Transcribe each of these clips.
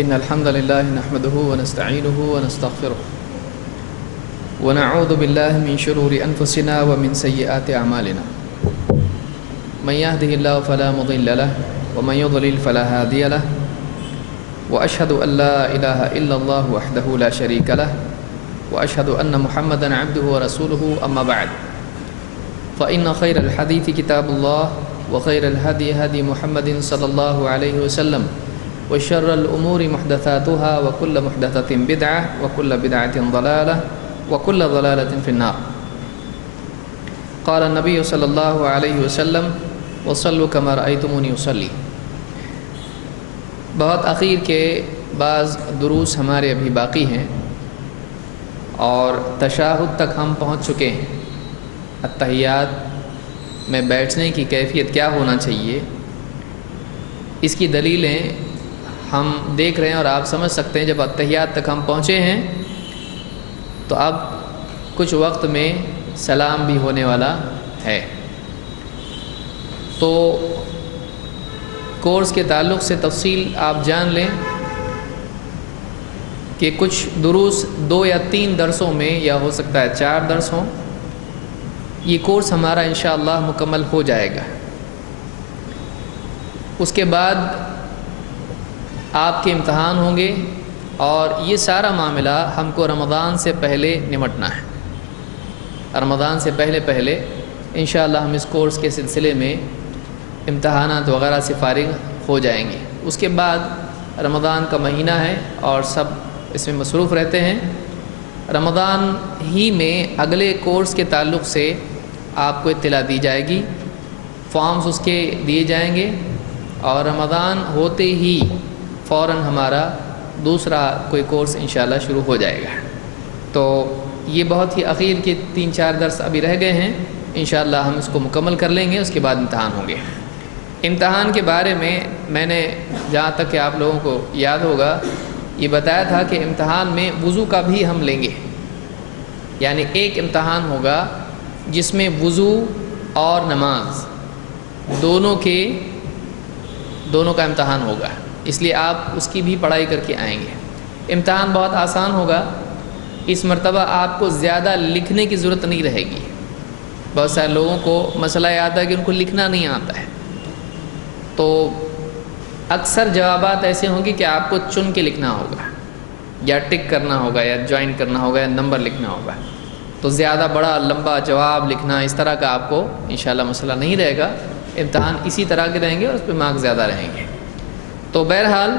إن الحمد لله نحمده ونستعينه ونستغفره ونعوذ بالله من شرور أنفسنا ومن سيئات أعمالنا من يهده الله فلا مضل له ومن يضلل فلا هادي له وأشهد أن لا إله إلا الله وحده لا شريك له وأشهد أن محمدا عبده ورسوله أما بعد فإن خير الحديث كتاب الله وخير الهدي هدي محمد صلى الله عليه وسلم وشر الأمور محدثاتها وكل محدثة بدعة وكل بدعة ضلالة وكل ضلالة في النار قال النبي صلى الله عليه وسلم وصلوا كما رأيتموني أصلي۔ بہت اخیر کے بعض دروس ہمارے ابھی باقی ہیں اور تشہد تک ہم پہنچ چکے ہیں۔ اتحیات میں بیٹھنے کی کیفیت کیا ہونا چاہیے، اس کی دلیلیں ہم دیکھ رہے ہیں اور آپ سمجھ سکتے ہیں۔ جب اتحیات تک ہم پہنچے ہیں تو اب کچھ وقت میں سلام بھی ہونے والا ہے۔ تو کورس کے تعلق سے تفصیل آپ جان لیں کہ کچھ دروس 2 یا 3 درسوں میں یا ہو سکتا ہے 4 درس ہوں، یہ کورس ہمارا انشاءاللہ مکمل ہو جائے گا۔ اس کے بعد آپ کے امتحان ہوں گے اور یہ سارا معاملہ ہم کو رمضان سے پہلے نمٹنا ہے۔ رمضان سے پہلے انشاءاللہ ہم اس کورس کے سلسلے میں امتحانات وغیرہ سے فارغ ہو جائیں گے۔ اس کے بعد رمضان کا مہینہ ہے اور سب اس میں مصروف رہتے ہیں۔ رمضان ہی میں اگلے کورس کے تعلق سے آپ کو اطلاع دی جائے گی، فارمز اس کے دیے جائیں گے اور رمضان ہوتے ہی فوراً ہمارا دوسرا کوئی کورس انشاءاللہ شروع ہو جائے گا۔ تو یہ بہت ہی اخیر کے 3-4 درس ابھی رہ گئے ہیں، انشاءاللہ ہم اس کو مکمل کر لیں گے۔ اس کے بعد امتحان ہوں گے۔ امتحان کے بارے میں نے جہاں تک کہ آپ لوگوں کو یاد ہوگا یہ بتایا تھا کہ امتحان میں وضو کا بھی ہم لیں گے، یعنی ایک امتحان ہوگا جس میں وضو اور نماز دونوں کا امتحان ہوگا، اس لیے آپ اس کی بھی پڑھائی کر کے آئیں گے۔ امتحان بہت آسان ہوگا، اس مرتبہ آپ کو زیادہ لکھنے کی ضرورت نہیں رہے گی۔ بہت سارے لوگوں کو مسئلہ یہ آتا ہے کہ ان کو لکھنا نہیں آتا ہے، تو اکثر جوابات ایسے ہوں گے کہ آپ کو چن کے لکھنا ہوگا، یا ٹک کرنا ہوگا، یا جوائن کرنا ہوگا، یا نمبر لکھنا ہوگا۔ تو زیادہ بڑا لمبا جواب لکھنا اس طرح کا آپ کو انشاءاللہ مسئلہ نہیں رہے گا۔ امتحان اسی طرح کے رہیں گے اور اس پہ مارکس زیادہ رہیں گے۔ تو بہرحال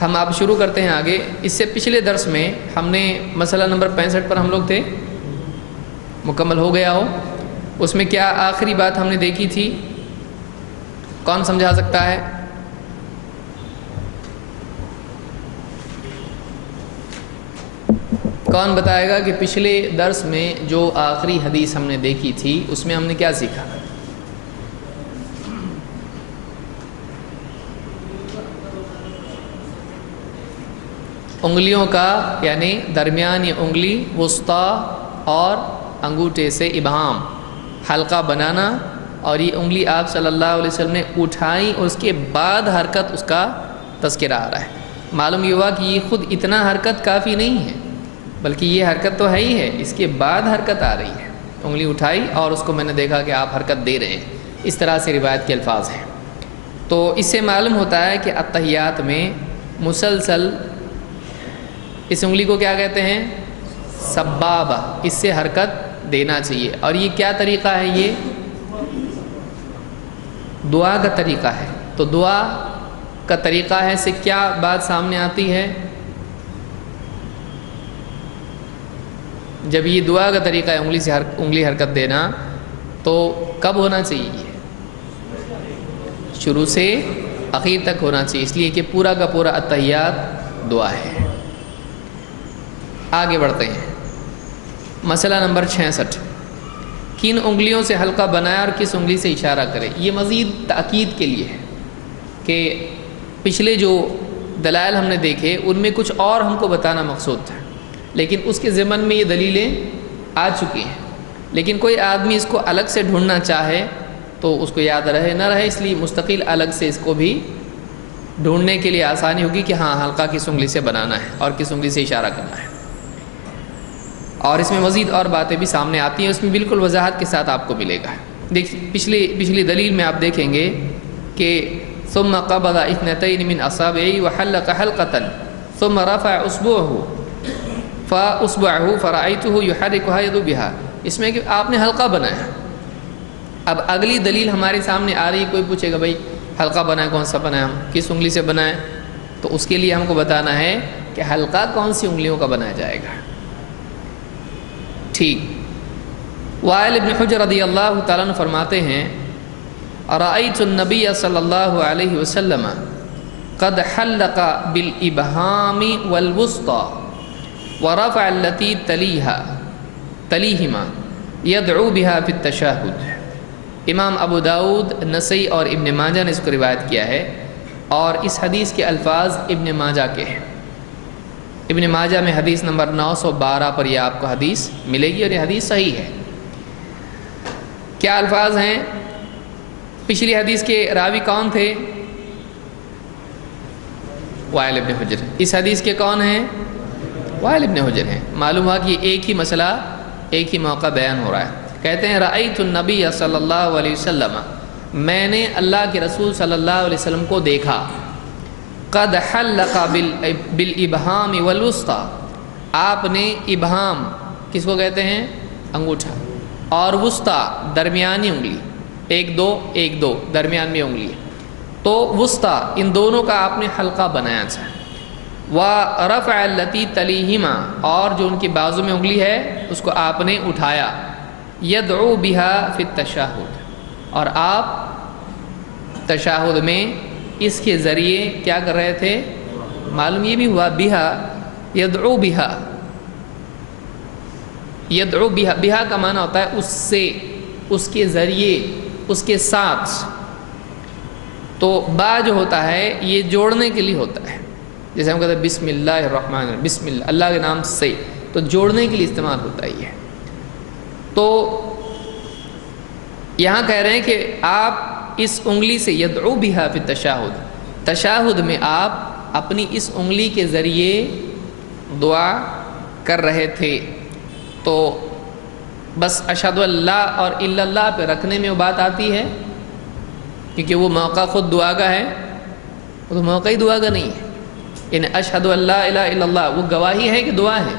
ہم آپ شروع کرتے ہیں آگے۔ اس سے پچھلے درس میں ہم نے مسئلہ نمبر 65 پر ہم لوگ تھے، مکمل ہو گیا ہو۔ اس میں کیا آخری بات ہم نے دیکھی تھی؟ کون سمجھا سکتا ہے؟ کون بتائے گا کہ پچھلے درس میں جو آخری حدیث ہم نے دیکھی تھی اس میں ہم نے کیا سیکھا؟ انگلیوں کا یعنی درمیانی انگلی، وسطیٰ اور انگوٹھے سے ابہام حلقہ بنانا، اور یہ انگلی آپ صلی اللہ علیہ وسلم نے اٹھائی اور اس کے بعد حرکت اس کا تذکرہ آ رہا ہے۔ معلوم یہ ہوا کہ یہ خود اتنا حرکت کافی نہیں ہے، بلکہ یہ حرکت تو ہے ہی ہے، اس کے بعد حرکت آ رہی ہے۔ انگلی اٹھائی اور اس کو میں نے دیکھا کہ آپ حرکت دے رہے ہیں، اس طرح سے روایت کے الفاظ ہیں۔ تو اس سے معلوم ہوتا ہے کہ اتحیات میں مسلسل اس انگلی کو کیا کہتے ہیں؟ سبابہ، اس سے حرکت دینا چاہیے۔ اور یہ کیا طریقہ ہے؟ یہ دعا کا طریقہ ہے۔ تو دعا کا طریقہ ہے سے کیا بات سامنے آتی ہے؟ جب یہ دعا کا طریقہ ہے انگلی حرکت دینا، تو کب ہونا چاہیے؟ شروع سے آخر تک ہونا چاہیے، اس لیے کہ پورا کا پورا اتحیات دعا ہے۔ آگے بڑھتے ہیں۔ مسئلہ نمبر 66، کن انگلیوں سے حلقہ بنایا اور کس انگلی سے اشارہ کرے؟ یہ مزید تاکید کے لیے ہے کہ پچھلے جو دلائل ہم نے دیکھے ان میں کچھ اور ہم کو بتانا مقصود تھا، لیکن اس کے ضمن میں یہ دلیلیں آ چکی ہیں۔ لیکن کوئی آدمی اس کو الگ سے ڈھونڈنا چاہے تو اس کو یاد رہے نہ رہے، اس لیے مستقل الگ سے اس کو بھی ڈھونڈنے کے لیے آسانی ہوگی کہ ہاں حلقہ کس انگلی سے بنانا ہے اور کس انگلی سے اشارہ کرنا ہے. اور اس میں مزید اور باتیں بھی سامنے آتی ہیں، اس میں بالکل وضاحت کے ساتھ آپ کو ملے گا. پچھلی دلیل میں آپ دیکھیں گے کہ ثم قبض اثنتين من اصابعه وحلق حلقة ثم رفع اصبعه فرأيته يحركها يده بها. اس میں کہ آپ نے حلقہ بنایا. اب اگلی دلیل ہمارے سامنے آ رہی، کوئی پوچھے گا بھائی حلقہ بنایا کون سا بنایا، ہم کس انگلی سے بنائیں؟ تو اس کے لیے ہم کو بتانا ہے کہ حلقہ کون سی انگلیوں کا بنایا جائے گا. ٹھیک. وائل ابن حجر رضی اللہ تعالیٰ عنہ فرماتے ہیں رأیت النبی صلی اللہ علیہ وسلم قد حلق بالابہام والوسطى ورفع التي تلیہما یدعو بها فی التشہد. امام ابو داود، نسائی اور ابن ماجہ نے اس کو روایت کیا ہے، اور اس حدیث کے الفاظ ابن ماجہ کے ہیں. ابن ماجہ میں حدیث نمبر 912 پر یہ آپ کو حدیث ملے گی، اور یہ حدیث صحیح ہے. کیا الفاظ ہیں؟ پچھلی حدیث کے راوی کون تھے؟ وائل ابن حجر. اس حدیث کے کون ہیں؟ وائل ابن حجر ہیں. معلوم ہوا کہ ایک ہی مسئلہ ایک ہی موقع بیان ہو رہا ہے. کہتے ہیں رأیت النبی صلی اللہ علیہ وسلم، میں نے اللہ کے رسول صلی اللہ علیہ وسلم کو دیکھا، قد حلق بالابہام والوسطى، آپ نے ابہام کس کو کہتے ہیں؟ انگوٹھا، اور وسطیٰ درمیانی انگلی، ایک دو درمیان میں انگلی، تو وسطیٰ ان دونوں کا آپ نے حلقہ بنایا تھا. ورفع التی تلیہما، اور جو ان کی بازو میں انگلی ہے اس کو آپ نے اٹھایا. یدعو بہا فی التشہد، اور آپ تشہد میں اس کے ذریعے کیا کر رہے تھے؟ معلوم یہ بھی ہوا بہا یدعو بہا. یدعو بہا، بہا کا معنی ہوتا ہے اس سے، اس کے ذریعے، اس کے ساتھ. تو با جو ہوتا ہے یہ جوڑنے کے لیے ہوتا ہے، جیسے ہم کہتے ہیں بسم اللہ الرحمن الرحیم، بسم اللہ، اللہ کے نام سے، تو جوڑنے کے لیے استعمال ہوتا ہے یہ. تو یہاں کہہ رہے ہیں کہ آپ اس انگلی سے یدعو بہا فی التشہد، تشہد میں آپ اپنی اس انگلی کے ذریعے دعا کر رہے تھے. تو بس اشہد اللہ اور الا اللہ پہ رکھنے میں وہ بات آتی ہے، کیونکہ وہ موقع خود دعا کا ہے، وہ تو موقع ہی دعا کا نہیں ہے. یعنی اشہد اللہ الہ الا اللہ وہ گواہی ہے کہ دعا ہے.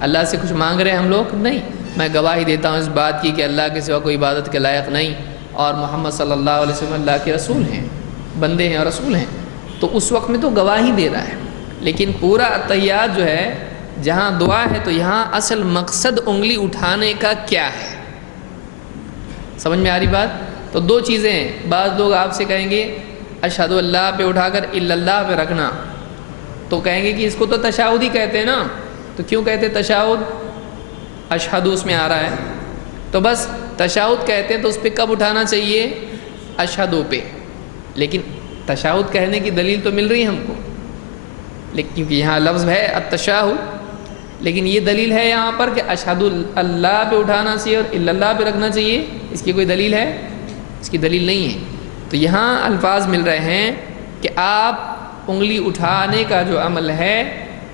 اللہ سے کچھ مانگ رہے ہیں ہم لوگ؟ نہیں. میں گواہی دیتا ہوں اس بات کی کہ اللہ کے سوا کوئی عبادت کے لائق نہیں، اور محمد صلی اللہ علیہ وسلم اللہ کے رسول ہیں، بندے ہیں اور رسول ہیں. تو اس وقت میں تو گواہی دے رہا ہے. لیکن پورا اتحیات جو ہے جہاں دعا ہے، تو یہاں اصل مقصد انگلی اٹھانے کا کیا ہے؟ سمجھ میں آ رہی بات؟ تو دو چیزیں ہیں. بعض لوگ آپ سے کہیں گے اشہد اللہ پہ اٹھا کر الا اللہ پہ رکھنا، تو کہیں گے کہ اس کو تو تشہد ہی کہتے ہیں نا. تو کیوں کہتے تشہد؟ اشہد اس میں آ رہا ہے، تو بس تشہد کہتے ہیں تو اس پہ کب اٹھانا چاہیے؟ اشہدو پہ. لیکن تشہد کہنے کی دلیل تو مل رہی ہے ہم کو، لیکن کیونکہ یہاں لفظ ہے التشہد، لیکن یہ دلیل ہے یہاں پر کہ اشہد اللہ پہ اٹھانا چاہیے اور الا اللہ پہ رکھنا چاہیے. اس کی کوئی دلیل ہے؟ اس کی دلیل نہیں ہے. تو یہاں الفاظ مل رہے ہیں کہ آپ انگلی اٹھانے کا جو عمل ہے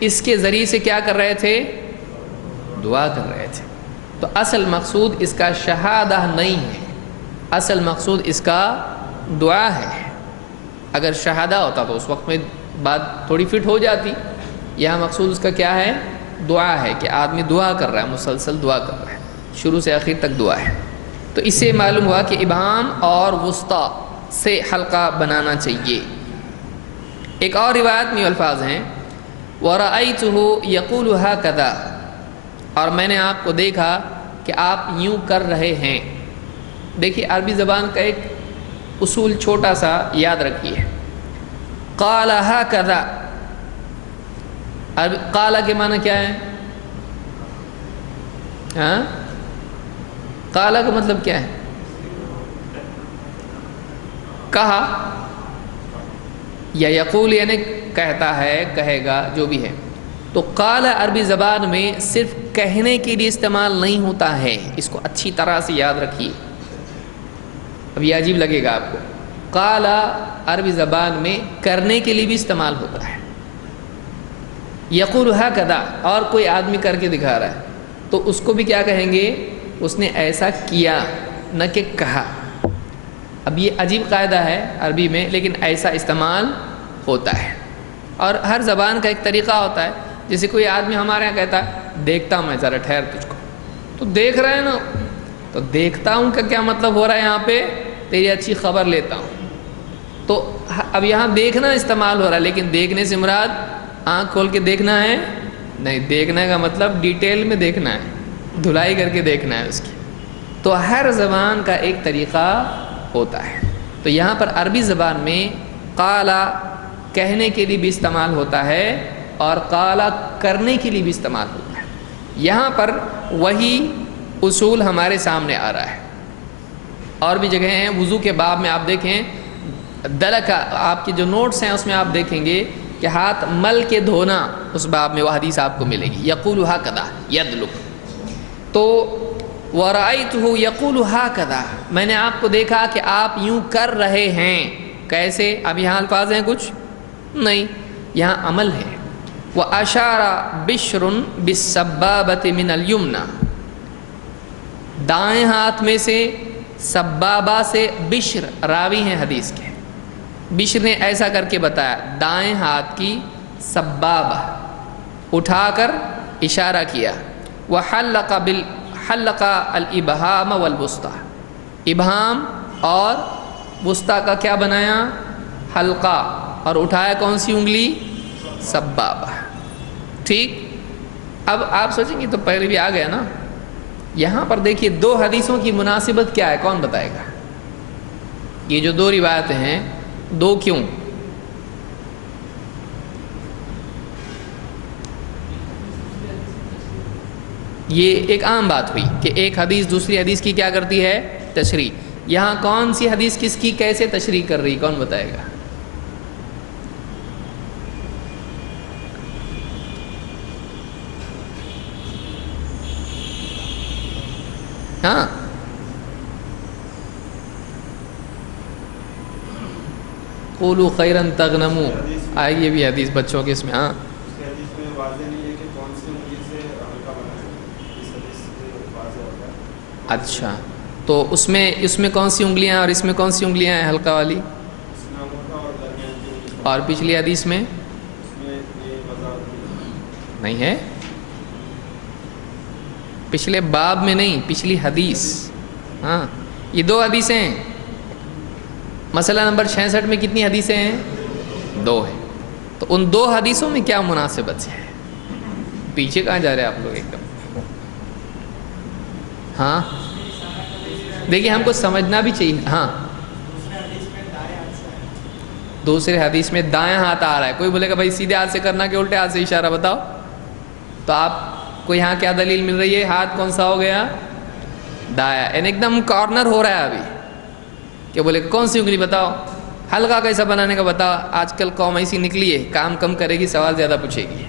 اس کے ذریعے سے کیا کر رہے تھے؟ دعا کر رہے تھے. تو اصل مقصود اس کا شہادہ نہیں ہے، اصل مقصود اس کا دعا ہے. اگر شہادہ ہوتا تو اس وقت میں بات تھوڑی فٹ ہو جاتی. یہاں مقصود اس کا کیا ہے؟ دعا ہے، کہ آدمی دعا کر رہا ہے، مسلسل دعا کر رہا ہے، شروع سے آخر تک دعا ہے. تو اس سے معلوم ہوا کہ ابہام اور وسطیٰ سے حلقہ بنانا چاہیے. ایک اور روایت میں الفاظ ہیں وَرَأَيْتُهُ يَقُولُ هَكَذَا، اور میں نے آپ کو دیکھا کہ آپ یوں کر رہے ہیں. دیکھیے عربی زبان کا ایک اصول چھوٹا سا یاد رکھیے. قَالَ هَكَذَا، قَالَ کے معنی کیا ہے؟ قَالَ کا مطلب کیا ہے؟ کہا، یا یقول یعنی کہتا ہے، کہے گا، جو بھی ہے. تو قال عربی زبان میں صرف کہنے کے لیے استعمال نہیں ہوتا ہے. اس کو اچھی طرح سے یاد رکھیے. اب یہ عجیب لگے گا آپ کو. قال عربی زبان میں کرنے کے لیے بھی استعمال ہوتا ہے. یقول ہکذا، اور کوئی آدمی کر کے دکھا رہا ہے تو اس کو بھی کیا کہیں گے؟ اس نے ایسا کیا، نہ کہ کہا. اب یہ عجیب قاعدہ ہے عربی میں، لیکن ایسا استعمال ہوتا ہے. اور ہر زبان کا ایک طریقہ ہوتا ہے. جیسے کوئی آدمی ہمارے یہاں کہتا ہے دیکھتا ہوں میں، ذرا ٹھہر تجھ کو، تو دیکھ رہے ہیں نا، تو دیکھتا ہوں کا کیا مطلب ہو رہا ہے یہاں پہ؟ تیری اچھی خبر لیتا ہوں. تو اب یہاں دیکھنا استعمال ہو رہا ہے، لیکن دیکھنے سے مراد آنکھ کھول کے دیکھنا ہے نہیں. دیکھنے کا مطلب ڈیٹیل میں دیکھنا ہے، دھلائی کر کے دیکھنا ہے اس کی. تو ہر زبان کا ایک طریقہ ہوتا ہے. تو یہاں پر عربی زبان میں قالا کہنے کے لیے بھی استعمال ہوتا ہے اور قالا کرنے کے لیے بھی استعمال ہوتا ہے. یہاں پر وہی اصول ہمارے سامنے آ رہا ہے. اور بھی جگہیں ہیں، وضو کے باب میں آپ دیکھیں، دلکا، آپ کے جو نوٹس ہیں اس میں آپ دیکھیں گے کہ ہاتھ مل کے دھونا، اس باب میں وہ حدیث آپ کو ملے گی، یقول ہکذا یدلک. تو وَرَأَيْتُهُ يَقُولُ هَكَذَا، میں نے آپ کو دیکھا کہ آپ یوں کر رہے ہیں. کیسے؟ اب یہاں الفاظ ہیں کچھ نہیں، یہاں عمل ہے. وَأَشَارَ بِشْرٌ بِالسَّبَّابَةِ مِنَ الْيُمْنَى، دائیں ہاتھ میں سے سبابہ سے. بشر راوی ہیں حدیث کے، بشر نے ایسا کر کے بتایا، دائیں ہاتھ کی سبابہ اٹھا کر اشارہ کیا. حلق الابہام والوسطی، ابہام اور وسطی کا کیا بنایا؟ حلقہ، اور اٹھایا کون سی انگلی؟ سبابہ. ٹھیک. اب آپ سوچیں گے تو پہلے بھی آ گیا نا. یہاں پر دیکھیے دو حدیثوں کی مناسبت کیا ہے، کون بتائے گا؟ یہ جو دو روایتیں ہیں، دو کیوں؟ یہ ایک عام بات ہوئی کہ ایک حدیث دوسری حدیث کی کیا کرتی ہے؟ تشریح. یہاں کون سی حدیث کس کی کیسے تشریح کر رہی، کون بتائے گا؟ ہاں، قولوا خیرا تغنموا، آئے یہ بھی حدیث بچوں کے اس میں. ہاں، اچھا، تو اس میں کون سی انگلیاں ہیں اور اس میں کون سی انگلیاں ہیں حلقہ والی؟ اور پچھلی حدیث میں نہیں ہے، پچھلے باب میں نہیں، پچھلی حدیث. ہاں، یہ دو حدیثیں ہیں. مسئلہ نمبر 66 میں کتنی حدیثیں ہیں؟ دو ہیں. تو ان دو حدیثوں میں کیا مناسبت ہے؟ پیچھے کہاں جا رہے ہیں آپ لوگ ایک دم؟ ہاں دیکھیے، ہم کو سمجھنا بھی چاہیے. ہاں، دوسرے حدیث میں دائیں ہاتھ آ رہا ہے. کوئی بولے گا بھائی سیدھے ہاتھ سے کرنا کہ الٹے ہاتھ سے اشارہ بتاؤ. تو آپ کو یہاں کیا دلیل مل رہی ہے؟ ہاتھ کون سا ہو گیا؟ دایا. یعنی ایک دم کارنر ہو رہا ہے ابھی کہ بولے کون سی انگلی بتاؤ، حلقہ کیسا بنانے کا بتاؤ. آج کل قوم ایسی نکلی ہے، کام کم کرے گی، سوال زیادہ پوچھے گی،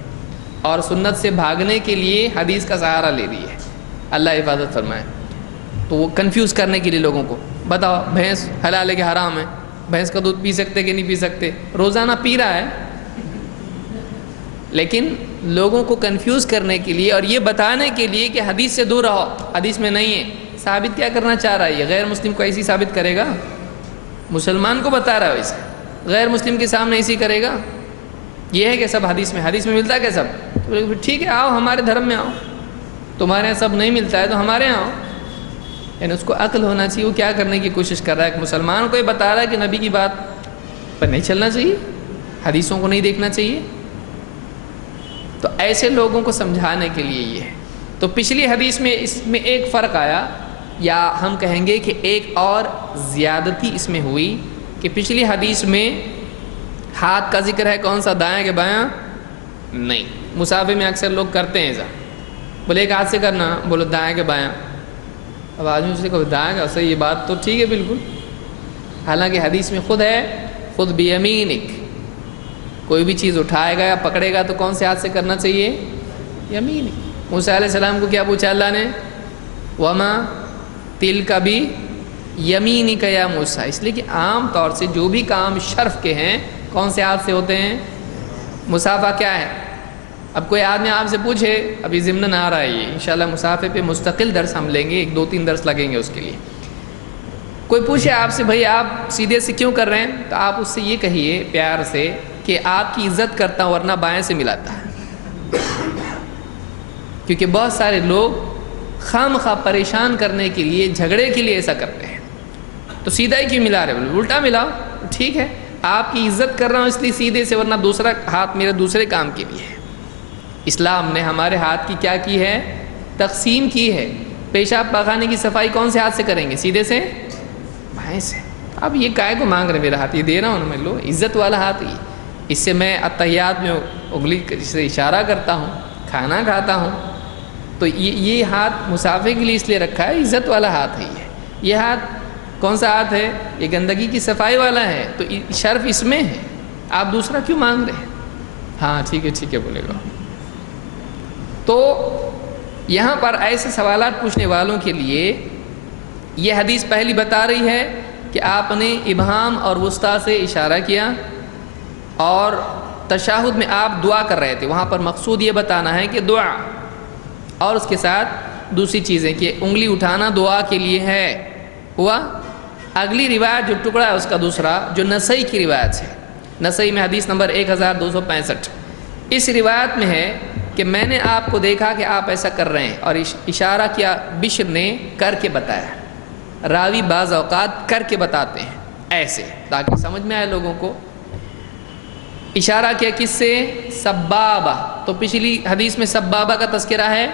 اور سنت سے بھاگنے کے لیے حدیث کا سہارا لے رہی ہے. اللہ حفاظت فرمائے. تو وہ کنفیوز کرنے کے لیے لوگوں کو بتاؤ بھینس حلال ہے کہ حرام ہے، بھینس کا دودھ پی سکتے کہ نہیں پی سکتے. روزانہ پی رہا ہے، لیکن لوگوں کو کنفیوز کرنے کے لیے اور یہ بتانے کے لیے کہ حدیث سے دور رہو، حدیث میں نہیں ہے. ثابت کیا کرنا چاہ رہا ہے؟ یہ غیر مسلم کو ایسی ثابت کرے گا؟ مسلمان کو بتا رہا ہے ویسے، غیر مسلم کے سامنے ایسی کرے گا؟ یہ ہے کہ سب حدیث میں ملتا ہے کہ سب؟ تو ٹھیک ہے، آؤ ہمارے دھرم میں آؤ. تمہارے یہاں سب نہیں ملتا ہے تو ہمارے یہاں آؤ. یعنی اس کو عقل ہونا چاہیے. وہ کیا کرنے کی کوشش کر رہا ہے کہ مسلمان کو یہ بتا رہا ہے کہ نبی کی بات پر نہیں چلنا چاہیے، حدیثوں کو نہیں دیکھنا چاہیے. تو ایسے لوگوں کو سمجھانے کے لیے یہ ہے. تو پچھلی حدیث میں اس میں ایک فرق آیا، یا ہم کہیں گے کہ ایک اور زیادتی اس میں ہوئی کہ پچھلی حدیث میں ہاتھ کا ذکر ہے، کون سا؟ دایاں کہ بایاں؟ نہیں. مسافے میں اکثر لوگ کرتے ہیں ایسا، بولے ایک ہاتھ سے کرنا، بولو دایاں کہ بایاں. اب آدمی سے کہو دایاں کا صحیح، یہ بات تو ٹھیک ہے بالکل، حالانکہ حدیث میں خود ہے خود بیمینک، کوئی بھی چیز اٹھائے گا یا پکڑے گا تو کون سے ہاتھ سے کرنا چاہیے؟ یمینک. موسیٰ علیہ السلام کو کیا پوچھا اللہ نے؟ وما تلک بھی یمینک یا موسیٰ، اس لیے کہ عام طور سے جو بھی کام شرف کے ہیں کون سے ہاتھ سے ہوتے ہیں؟ مصافحہ کیا ہے؟ اب کوئی آدمی آپ سے پوچھے، ابھی ضمن آ رہا ہے یہ انشاءاللہ مصافحے پہ مستقل درس ہم لیں گے، 2-3 درس لگیں گے اس کے لیے. کوئی پوچھے آپ سے بھائی آپ سیدھے سے کیوں کر رہے ہیں، تو آپ اس سے یہ کہیے پیار سے کہ آپ کی عزت کرتا ہوں ورنہ بائیں سے ملاتا ہے. کیونکہ بہت سارے لوگ خواہ پریشان کرنے کے لیے، جھگڑے کے لیے ایسا کرتے ہیں. تو سیدھا ہی کیوں ملا رہے؟ بولے الٹا ملاؤ. ٹھیک ہے، آپ کی عزت کر رہا ہوں اس لیے سیدھے سے، ورنہ دوسرا ہاتھ میرا دوسرے کام کے لیے ہے. اسلام نے ہمارے ہاتھ کی کیا کی ہے؟ تقسیم کی ہے. پیشاب پاخانے کی صفائی کون سے ہاتھ سے کریں گے؟ سیدھے سے، بائیں سے. اب یہ کائے کو مانگ رہے میرا ہاتھ؟ یہ دے رہا ہوں نا میں، لو عزت والا ہاتھ ہی. اس سے میں اتحیات میں انگلی سے اشارہ کرتا ہوں، کھانا کھاتا ہوں. تو یہ ہاتھ مصافحے کے لیے اس لیے رکھا ہے، عزت والا ہاتھ ہے یہ ہاتھ کون سا ہاتھ ہے؟ یہ گندگی کی صفائی والا ہے. تو شرف اس میں ہے، آپ دوسرا کیوں مانگ رہے ہیں؟ ہاں ٹھیک ہے بولے گا. تو یہاں پر ایسے سوالات پوچھنے والوں کے لیے یہ حدیث پہلی بتا رہی ہے کہ آپ نے ابہام اور وسطیٰ سے اشارہ کیا، اور تشہد میں آپ دعا کر رہے تھے. وہاں پر مقصود یہ بتانا ہے کہ دعا، اور اس کے ساتھ دوسری چیزیں کہ انگلی اٹھانا دعا کے لیے ہے. ہوا. اگلی روایت جو ٹکڑا ہے اس کا دوسرا، جو نسائی کی روایت ہے، نسائی میں حدیث نمبر 1265، اس روایت میں ہے کہ میں نے آپ کو دیکھا کہ آپ ایسا کر رہے ہیں، اور اشارہ کیا بشر نے کر کے بتایا. راوی بعض اوقات کر کے بتاتے ہیں ایسے تاکہ سمجھ میں آئے لوگوں کو. اشارہ کیا کس سے؟ سبابہ. تو پچھلی حدیث میں سبابہ کا تذکرہ ہے؟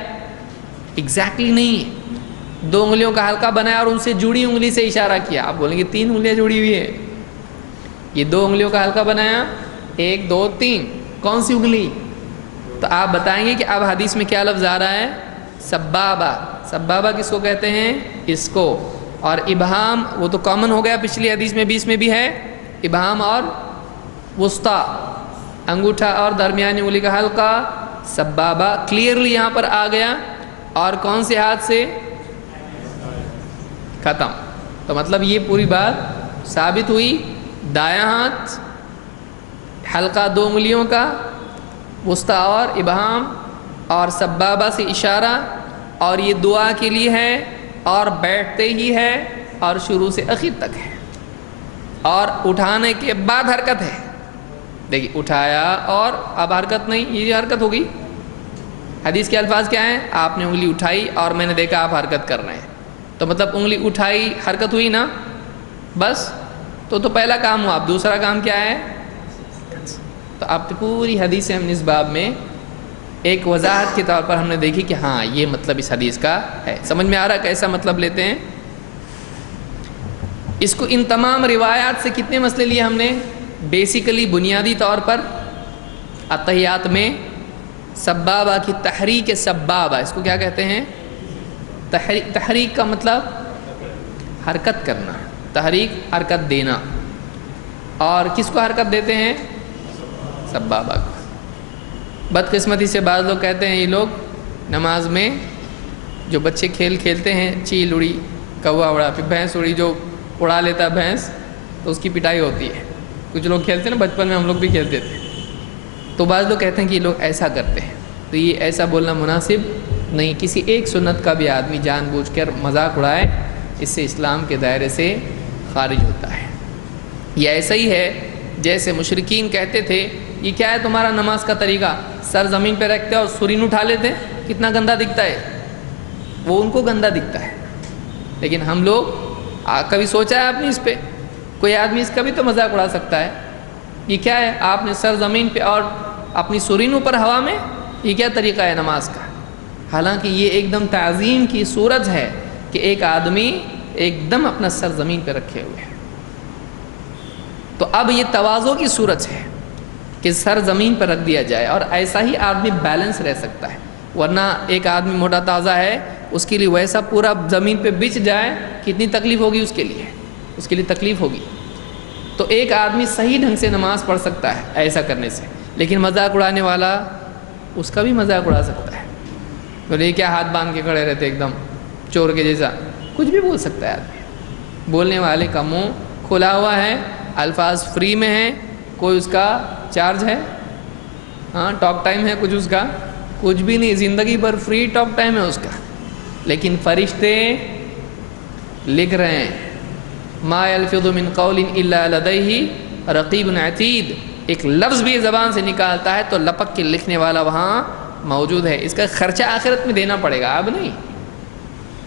ایگزیکٹلی نہیں. 2 انگلیوں کا حلقہ بنایا اور ان سے جڑی انگلی سے اشارہ کیا. آپ بولیں گے 3 انگلیاں جڑی ہوئی ہیں. یہ 2 انگلیوں کا حلقہ بنایا، 1 2 3. کون سی انگلی؟ تو آپ بتائیں گے کہ اب حدیث میں کیا لفظ آ رہا ہے؟ سبابہ. سبابہ کس کو کہتے ہیں؟ اس کو. اور ابہام وہ تو کامن ہو گیا، پچھلی حدیث میں بھی اس میں بھی ہے. ابہام اور وسطیٰ، انگوٹھا اور درمیانی انگلی کا حلقہ، سبابہ کلیئرلی یہاں پر آ گیا. اور کون سے ہاتھ سے؟ ختم. تو مطلب یہ پوری بات ثابت ہوئی، دایاں ہاتھ، حلقہ 2 انگلیوں کا، وسطیٰ اور ابہام اور سبابہ سے اشارہ، اور یہ دعا کے لیے ہے، اور بیٹھتے ہی ہے، اور شروع سے آخر تک ہے، اور اٹھانے کے بعد حرکت ہے. دیکھیے اٹھایا اور اب حرکت نہیں، یہ حرکت ہوگی. حدیث کے الفاظ کیا ہیں؟ آپ نے انگلی اٹھائی اور میں نے دیکھا آپ حرکت کر رہے ہیں. تو مطلب انگلی اٹھائی حرکت ہوئی نا، بس. تو پہلا کام ہوا. اب دوسرا کام کیا ہے؟ تو اب پوری حدیث ہم اس باب میں ایک وضاحت کے طور پر ہم نے دیکھی کہ ہاں یہ مطلب اس حدیث کا ہے. سمجھ میں آ رہا کیسا مطلب لیتے ہیں اس کو؟ ان تمام روایات سے کتنے مسئلے لیے ہم نے؟ بیسیکلی بنیادی طور پر اتحیات میں سبابہ کی تحریک سبابہ، اس کو کیا کہتے ہیں؟ تحریک کا مطلب حرکت کرنا، تحریک حرکت دینا. اور کس کو حرکت دیتے ہیں؟ سبابہ کو. بدقسمتی سے بعض لوگ کہتے ہیں یہ لوگ نماز میں جو بچے کھیلتے ہیں، چیل اڑی، کوا اڑا، پھر بھینس اڑی، جو اڑا لیتا ہے بھینس تو اس کی پٹائی ہوتی ہے. کچھ لوگ کھیلتے ہیں نا، بچپن میں ہم لوگ بھی کھیلتے تھے. تو بعض لوگ کہتے ہیں کہ یہ لوگ ایسا کرتے ہیں. تو یہ ایسا بولنا مناسب نہیں. کسی ایک سنت کا بھی آدمی جان بوجھ کر مذاق اڑائے، اس سے اسلام کے دائرے سے خارج ہوتا ہے. یہ ایسا ہی ہے جیسے مشرکین کہتے تھے یہ کیا ہے تمہارا نماز کا طریقہ؟ سر زمین پہ رکھتے اور سرین اٹھا لیتے. کتنا گندا دکھتا ہے. وہ ان کو گندا دکھتا ہے، لیکن ہم لوگ کبھی سوچا ہے آپ نے اس پہ؟ کوئی آدمی اس کا بھی تو مذاق اڑا سکتا ہے. یہ کیا ہے؟ آپ نے سر زمین پہ اور اپنی سرین اوپر ہوا میں، یہ کیا طریقہ ہے نماز کا؟ حالانکہ یہ ایک دم تعظیم کی صورت ہے کہ ایک آدمی ایک دم اپنا سر زمین پہ رکھے ہوئے ہے. تو اب یہ تواضع کی صورت ہے کہ سر زمین پر رکھ دیا جائے، اور ایسا ہی آدمی بیلنس رہ سکتا ہے. ورنہ ایک آدمی موٹا تازہ ہے، اس کے لیے ویسا پورا زمین پہ بچھ جائے، کتنی تکلیف ہوگی اس کے لیے تکلیف ہوگی. تو ایک آدمی صحیح ڈھنگ سے نماز پڑھ سکتا ہے ایسا کرنے سے، لیکن مذاق اڑانے والا اس کا بھی مذاق اڑا سکتا ہے. بولے کیا ہاتھ باندھ کے کھڑے رہتے ایک دم چور کے جیسا، کچھ بھی بول سکتا ہے آدمی. بولنے والے کا منہ کھلا ہوا ہے، الفاظ فری میں ہیں، کوئی اس کا چارج ہے؟ ہاں، ٹاک ٹائم ہے کچھ اس کا؟ کچھ بھی نہیں، زندگی بھر فری ٹاک ٹائم ہے اس کا. لیکن فرشتے لکھ رہے ہیں ما یلفظ من قول الا لدیہ رقیب عتید. ایک لفظ بھی زبان سے نکالتا ہے تو لپک کے لکھنے والا وہاں موجود ہے. اس کا خرچہ آخرت میں دینا پڑے گا، اب نہیں.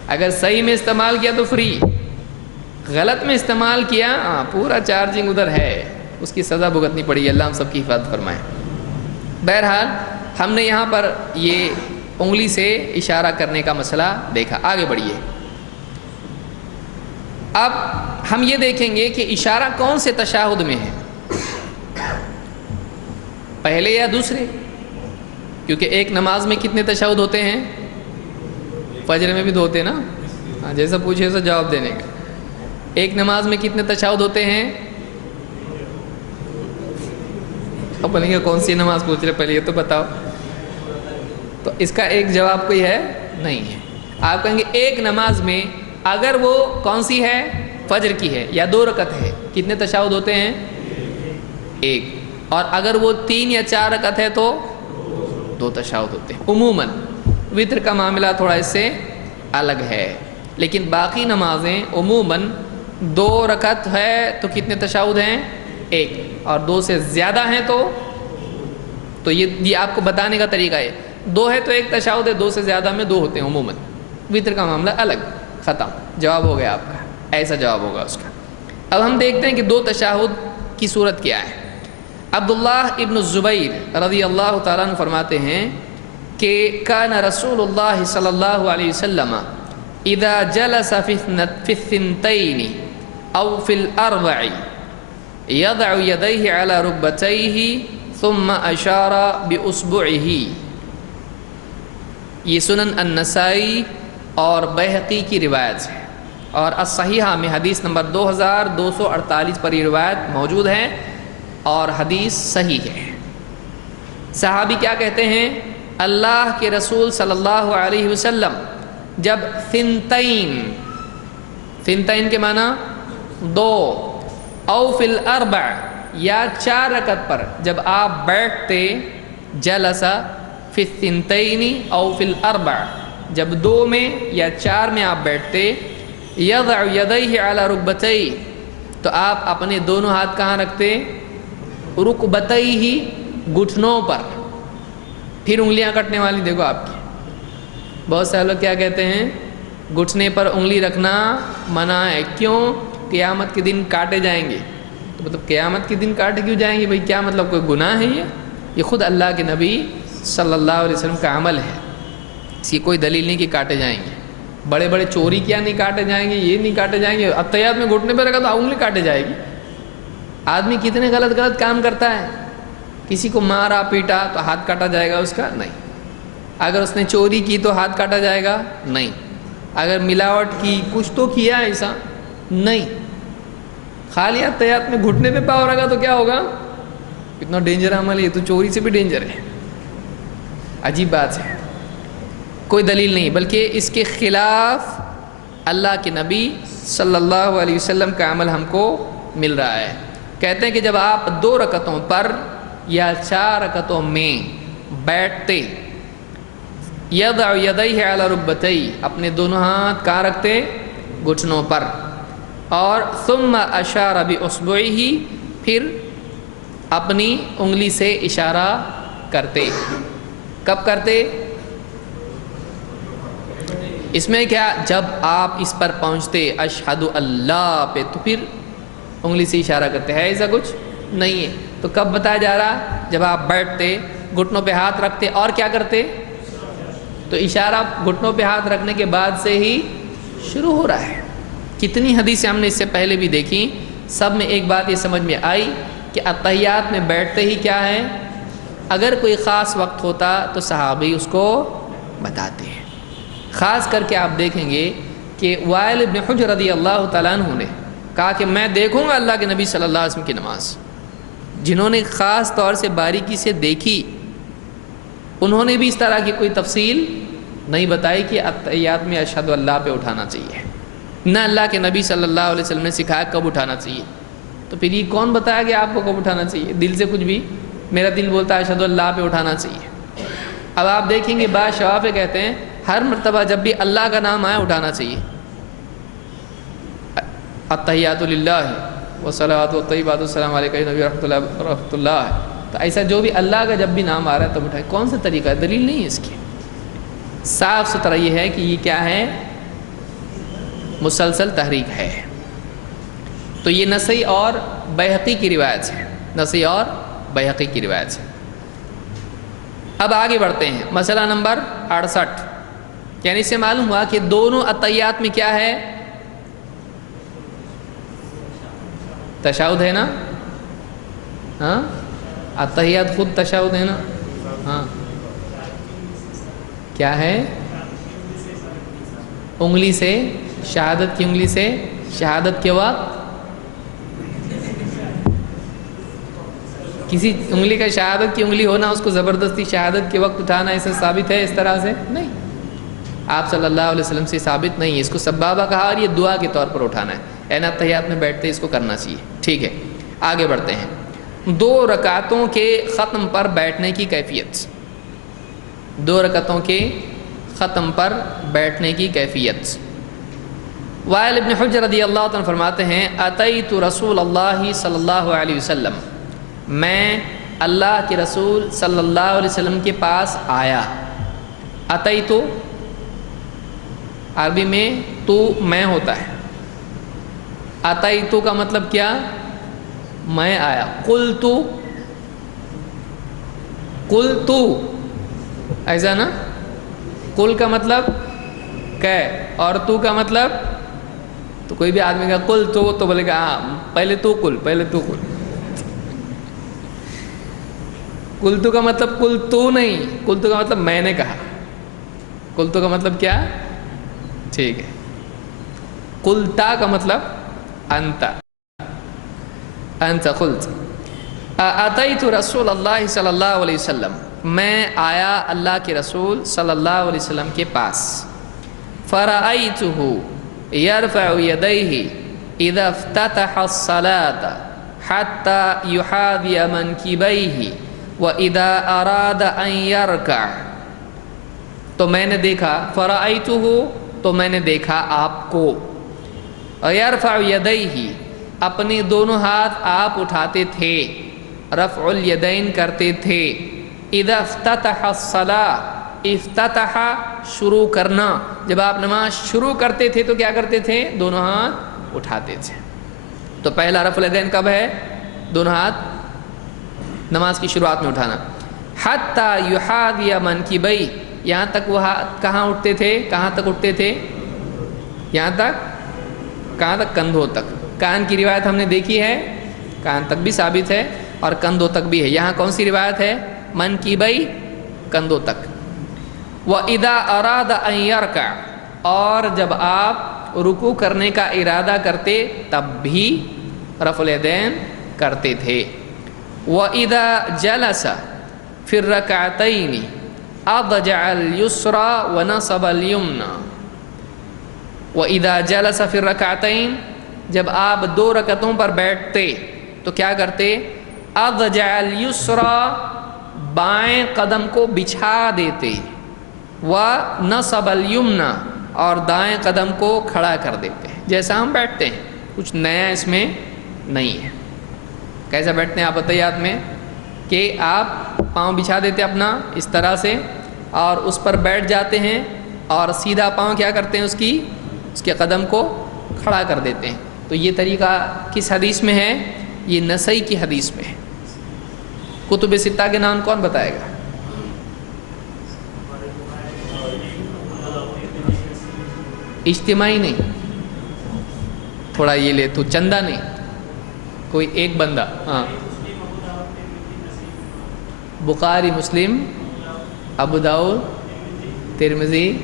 اگر صحیح میں استعمال کیا تو فری، غلط میں استعمال کیا پورا چارجنگ ادھر ہے، اس کی سزا بھگتنی پڑی. اللہ ہم سب کی حفاظت فرمائے. بہرحال ہم نے یہاں پر یہ انگلی سے اشارہ کرنے کا مسئلہ دیکھا. آگے بڑھیے. اب ہم یہ دیکھیں گے کہ اشارہ کون سے تشہد میں ہے، پہلے یا دوسرے؟ کیونکہ ایک نماز میں کتنے تشہد ہوتے ہیں؟ فجر میں بھی دو ہوتے ہیں نا، جیسا پوچھے ویسا جواب دینے کا. ایک نماز میں کتنے تشہد ہوتے ہیں؟ اب بولیں گے کون سی نماز پوچھ رہے، پہلے یہ تو بتاؤ. تو اس کا ایک جواب کوئی ہے نہیں ہے. آپ کہیں گے ایک نماز میں اگر وہ کون سی ہے، فجر کی ہے یا 2 رکعت ہے، کتنے تشہد ہوتے ہیں؟ ایک. اور اگر وہ 3 یا 4 رکعت ہے تو 2 تشہد ہوتے ہیں. عموماً وتر کا معاملہ تھوڑا اس سے الگ ہے، لیکن باقی نمازیں عموماً 2 رکعت ہے تو کتنے تشہد ہیں؟ 1. اور 2 سے زیادہ ہیں تو یہ آپ کو بتانے کا طریقہ ہے. 2 ہے تو 1 تشہد ہے، 2 سے زیادہ میں 2 ہوتے ہیں عموماً. وتر کا معاملہ الگ. ختم، جواب ہو گیا آپ کا، ایسا جواب ہوگا اس کا. اب ہم دیکھتے ہیں کہ 2 تشہد کی صورت کیا ہے. عبداللہ ابن الزبیر رضی اللہ تعالیٰ عنہ فرماتے ہیں کہ کان رسول اللہ صلی اللہ علیہ وسلم اذا جلس فی الثنتین او فی الاربع یضع یدیہ علی رکبتیہ ثم اشار باصبعہ. یہ سنن النسائی اور بیہقی کی روایت ہے، اور الصحیحہ میں حدیث نمبر 2248 پر یہ روایت موجود ہے اور حدیث صحیح ہے. صحابی کیا کہتے ہیں؟ اللہ کے رسول صلی اللہ علیہ وسلم جب ثنتین کے معنی 2 او فی الاربع یا 4 رکعت پر جب آپ بیٹھتے، جلس فی الثنتین او فی الاربع جب 2 میں یا 4 میں آپ بیٹھتے، یضع یدیہ علی رکبتیہ تو آپ اپنے دونوں ہاتھ کہاں رکھتے؟ رکبتیہ، گھٹنوں پر. پھر انگلیاں کٹنے والی دیکھو آپ کی. بہت سے لوگ کیا کہتے ہیں؟ گھٹنے پر انگلی رکھنا منع ہے. کیوں؟ قیامت کے دن کاٹے جائیں گے. تو مطلب قیامت کے دن کاٹے کیوں جائیں گے بھائی؟ کیا مطلب کوئی گناہ ہے یہ خود اللہ کے نبی صلی اللہ علیہ وسلم کا عمل ہے. اس کی کوئی دلیل نہیں کہ کاٹے جائیں گے. بڑے بڑے چوری کیا نہیں کاٹے جائیں گے، یہ نہیں کاٹے جائیں گے. اتحیات میں گھٹنے پہ رکھا تو انگلی کاٹے جائے گی. آدمی کتنے غلط کام کرتا ہے. کسی کو مارا پیٹا تو ہاتھ کاٹا جائے گا اس کا؟ نہیں. اگر اس نے چوری کی تو ہاتھ کاٹا جائے گا؟ نہیں. اگر ملاوٹ کی، کچھ تو کیا ایسا؟ نہیں. خالی اتحیات میں گھٹنے پہ پاؤ رکھا تو کیا ہوگا؟ اتنا ڈینجر عمل ہے، یہ تو چوری سے بھی ڈینجر ہے. عجیب بات ہے. کوئی دلیل نہیں، بلکہ اس کے خلاف اللہ کے نبی صلی اللہ علیہ وسلم کا عمل ہم کو مل رہا ہے. کہتے ہیں کہ جب آپ 2 رکعتوں پر یا 4 رکعتوں میں بیٹھتے، یضع یدیہ علی رکبتیہ اپنے دونوں ہاتھ کہاں رکھتے؟ گھٹنوں پر. اور ثم اشار باصبعہ پھر اپنی انگلی سے اشارہ کرتے. کب کرتے؟ اس میں کیا، جب آپ اس پر پہنچتے اشہد اللہ پہ تو پھر انگلی سے اشارہ کرتے. ہے ایسا کچھ نہیں ہے. تو کب بتایا جا رہا؟ جب آپ بیٹھتے، گھٹنوں پہ ہاتھ رکھتے اور کیا کرتے؟ تو اشارہ گھٹنوں پہ ہاتھ رکھنے کے بعد سے ہی شروع ہو رہا ہے. کتنی حدیثیں ہم نے اس سے پہلے بھی دیکھی، سب میں ایک بات یہ سمجھ میں آئی کہ اتحیات میں بیٹھتے ہی کیا ہے. اگر کوئی خاص وقت ہوتا تو صحابی اس کو بتاتے ہیں. خاص کر کے آپ دیکھیں گے کہ وائل ابن حجر رضی اللہ تعالیٰ عنہ نے کہا کہ میں دیکھوں گا اللہ کے نبی صلی اللہ علیہ وسلم کی نماز. جنہوں نے خاص طور سے باریکی سے دیکھی، انہوں نے بھی اس طرح کی کوئی تفصیل نہیں بتائی کہ اتحیات میں اشہد اللہ پہ اٹھانا چاہیے. نہ اللہ کے نبی صلی اللہ علیہ وسلم نے سکھایا کب اٹھانا چاہیے۔ تو پھر یہ کون بتایا کہ آپ کو کب اٹھانا چاہیے؟ دل سے کچھ بھی، میرا دل بولتا ہے اشہد اللہ پہ اٹھانا چاہیے۔ اب آپ دیکھیں گے بعض شوافع کہتے ہیں ہر مرتبہ جب بھی اللہ کا نام آئے اٹھانا چاہیے، التحیات للہ والصلوات والطیبات السلام علیکم نبی رحمۃ اللہ۔ تو ایسا جو بھی اللہ کا جب بھی نام آ رہا ہے تب اٹھائے۔ کون سا طریقہ ہے؟ دلیل نہیں ہے اس کی۔ صاف ستھرا یہ ہے کہ یہ کیا ہے؟ مسلسل تحریک ہے۔ تو یہ نسائی اور بیہقی کی روایت ہے، نسائی اور بیہقی کی روایت ہے۔ اب آگے بڑھتے ہیں، مسئلہ نمبر 68، یعنی اس سے معلوم ہوا کہ دونوں اتحیات میں کیا ہے؟ تشہد ہے نا؟ ہاں، اتحیات خود تشہد ہے نا؟ ہاں، کیا ہے؟ انگلی سے، شہادت کی انگلی سے، شہادت کے وقت کسی انگلی کا شہادت کی انگلی ہونا، اس کو زبردستی شہادت کے وقت اٹھانا، ایسا ثابت ہے اس طرح سے؟ نہیں، آپ صلی اللہ علیہ وسلم سے ثابت نہیں ہے۔ اس کو سبابہ کہا اور یہ دعا کے طور پر اٹھانا ہے، این اتحیات میں بیٹھتے اس کو کرنا چاہیے۔ ٹھیک ہے، آگے بڑھتے ہیں۔ 2 رکعتوں کے ختم پر بیٹھنے کی کیفیت، 2 رکعتوں کے ختم پر بیٹھنے کی کیفیت۔ وائل ابن حجر رضی اللہ عنہ فرماتے ہیں اتیت رسول اللہ صلی اللہ علیہ وسلم، میں اللہ کے رسول صلی اللہ علیہ وسلم کے پاس آیا۔ اتیت عربی میں تو میں ہوتا ہے، اتیت کا مطلب کیا؟ میں آیا۔ قلت ایسا نا، قل کا مطلب کہ، اور تو کا مطلب، تو کوئی بھی آدمی کا قل تو بولے گا ہاں پہلے تو قل، پہلے تو قل۔ قلتو کا مطلب قل تو نہیں، قلتو کا مطلب میں نے کہا۔ قلتو کا مطلب کیا؟ ٹھیک ہے۔ قلتا کا مطلب انت، انت قلت۔ اتیت رسول اللہ صلی اللہ علیہ وسلم، میں آیا اللہ کے رسول صلی اللہ علیہ وسلم کے پاس۔ فرأیتہ یرفع یدیہ اذا افتتح الصلاة حتی یحاذی منکبیہ وَإِذَا أَرَادَ أَن يَرْكَعَ، تو میں نے دیکھا، فرأیتہ تو میں نے دیکھا آپ کو، یرفع یدیہ اپنے دونوں ہاتھ آپ اٹھاتے تھے، رفع الیدین کرتے تھے، اذا افتتح الصلاة، افتتح شروع کرنا، جب آپ نماز شروع کرتے تھے تو کیا کرتے تھے؟ دونوں ہاتھ اٹھاتے تھے۔ تو پہلا رفع الیدین کب ہے؟ دونوں ہاتھ نماز کی شروعات میں اٹھانا۔ حتی یحاذی منکبیہ، یہاں تک وہ ہاتھ کہاں اٹھتے تھے؟ کہاں تک اٹھتے تھے؟ یہاں تک، کہاں تک؟ کندھوں تک۔ کان کی روایت ہم نے دیکھی ہے، کان تک بھی ثابت ہے اور کندھوں تک بھی ہے۔ یہاں کون سی روایت ہے؟ منکبیہ، کندھوں تک۔ وَإِذَا أَرَادَ أَن يَرْكَعَ، اور جب آپ رکوع کرنے کا ارادہ کرتے تب بھی رفع الیدین کرتے تھے۔ وَإِذَا جَلَسَ فِي الرَّكْعَتَيْنِ أَضْجَعَ الْيُسْرَى وَنَصَبَ الْيُمْنَى۔ وَإِذَا جَلَسَ فِي الرَّكْعَتَيْنِ، جب آپ 2 رکعتوں پر بیٹھتے تو کیا کرتے؟ أَضْجَعَ الْيُسْرَى، بائیں قدم کو بچھا دیتے، وَنَصَبَ الْيُمْنَى، اور دائیں قدم کو کھڑا کر دیتے، جیسا ہم بیٹھتے ہیں، کچھ نیا اس میں نہیں ہے۔ کیسا بیٹھتے ہیں آپ اتحیات میں؟ کہ آپ پاؤں بچھا دیتے اپنا اس طرح سے اور اس پر بیٹھ جاتے ہیں اور سیدھا پاؤں کیا کرتے ہیں؟ اس کے قدم کو کھڑا کر دیتے ہیں۔ تو یہ طریقہ کس حدیث میں ہے؟ یہ نسائی کی حدیث میں ہے۔ کتب ستہ کے نام کون بتائے گا؟ اجتماعی نہیں، تھوڑا یہ لے تو چندہ نہیں، کوئی ایک بندہ۔ ہاں، بخاری، مسلم، ابو داؤد، ترمذی،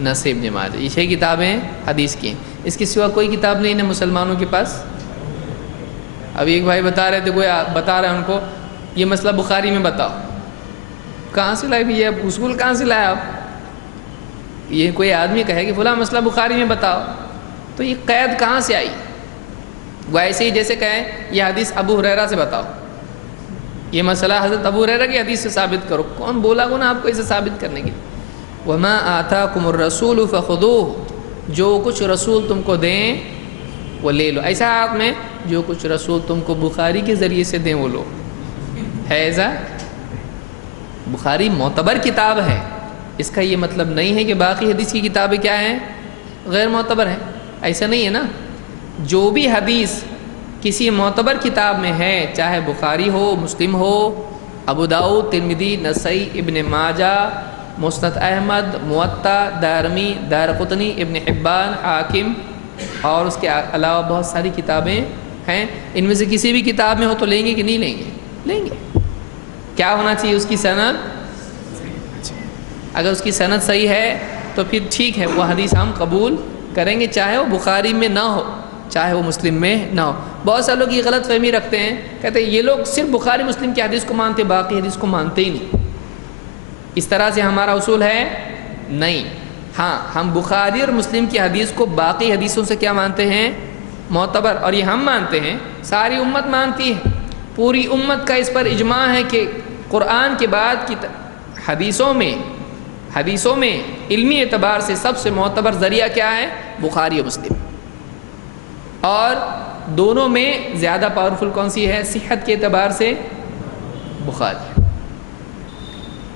نسائی، ابن ماجہ، یہ 6 کتابیں حدیث کی ہیں۔ اس کے سوا کوئی کتاب نہیں ہے مسلمانوں کے پاس۔ ابھی ایک بھائی بتا رہے تھے، کوئی بتا رہا ہے ان کو یہ مسئلہ بخاری میں بتاؤ، کہاں سے لائے بھی یہ اصول کہاں سے لائے آپ؟ یہ کوئی آدمی کہے کہ فلاں مسئلہ بخاری میں بتاؤ، تو یہ قید کہاں سے آئی؟ وہ ایسے ہی جیسے کہیں یہ حدیث ابو ہریرہ سے بتاؤ، یہ مسئلہ حضرت ابو ہریرہ کی حدیث سے ثابت کرو، کون بولا گو نا آپ کو اسے ثابت کرنے کے لیے؟ وما آتاکم الرسول فخذوہ، جو کچھ رسول تم کو دیں وہ لے لو۔ ایسا آپ میں جو کچھ رسول تم کو بخاری کے ذریعے سے دیں وہ لو، ہے ایسا؟ بخاری معتبر کتاب ہے، اس کا یہ مطلب نہیں ہے کہ باقی حدیث کی کتابیں کیا ہیں؟ غیر معتبر ہیں، ایسا نہیں ہے نا۔ جو بھی حدیث کسی معتبر کتاب میں ہے، چاہے بخاری ہو، مسلم ہو، ابو داؤد، ترمذی، نسائی، ابن ماجہ، مسند احمد، موطا، دارمی، دارقطنی، ابن حبان، حاکم، اور اس کے علاوہ بہت ساری کتابیں ہیں، ان میں سے کسی بھی کتاب میں ہو تو لیں گے کہ نہیں لیں گے؟ لیں گے۔ کیا ہونا چاہیے؟ اس کی سند، اگر اس کی سند صحیح ہے تو پھر ٹھیک ہے، وہ حدیث ہم قبول کریں گے، چاہے وہ بخاری میں نہ ہو، چاہے وہ مسلم میں نہ ہو۔ بہت سے لوگ یہ غلط فہمی رکھتے ہیں، کہتے ہیں یہ لوگ صرف بخاری مسلم کی حدیث کو مانتے، باقی حدیث کو مانتے ہی نہیں۔ اس طرح سے ہمارا اصول ہے نہیں۔ ہاں، ہم بخاری اور مسلم کی حدیث کو باقی حدیثوں سے کیا مانتے ہیں؟ معتبر، اور یہ ہم مانتے ہیں، ساری امت مانتی ہے، پوری امت کا اس پر اجماع ہے کہ قرآن کے بعد کی حدیثوں میں علمی اعتبار سے سب سے معتبر ذریعہ کیا ہے؟ بخاری و مسلم، اور دونوں میں زیادہ پاورفل کون سی ہے صحت کے اعتبار سے؟ بخاری۔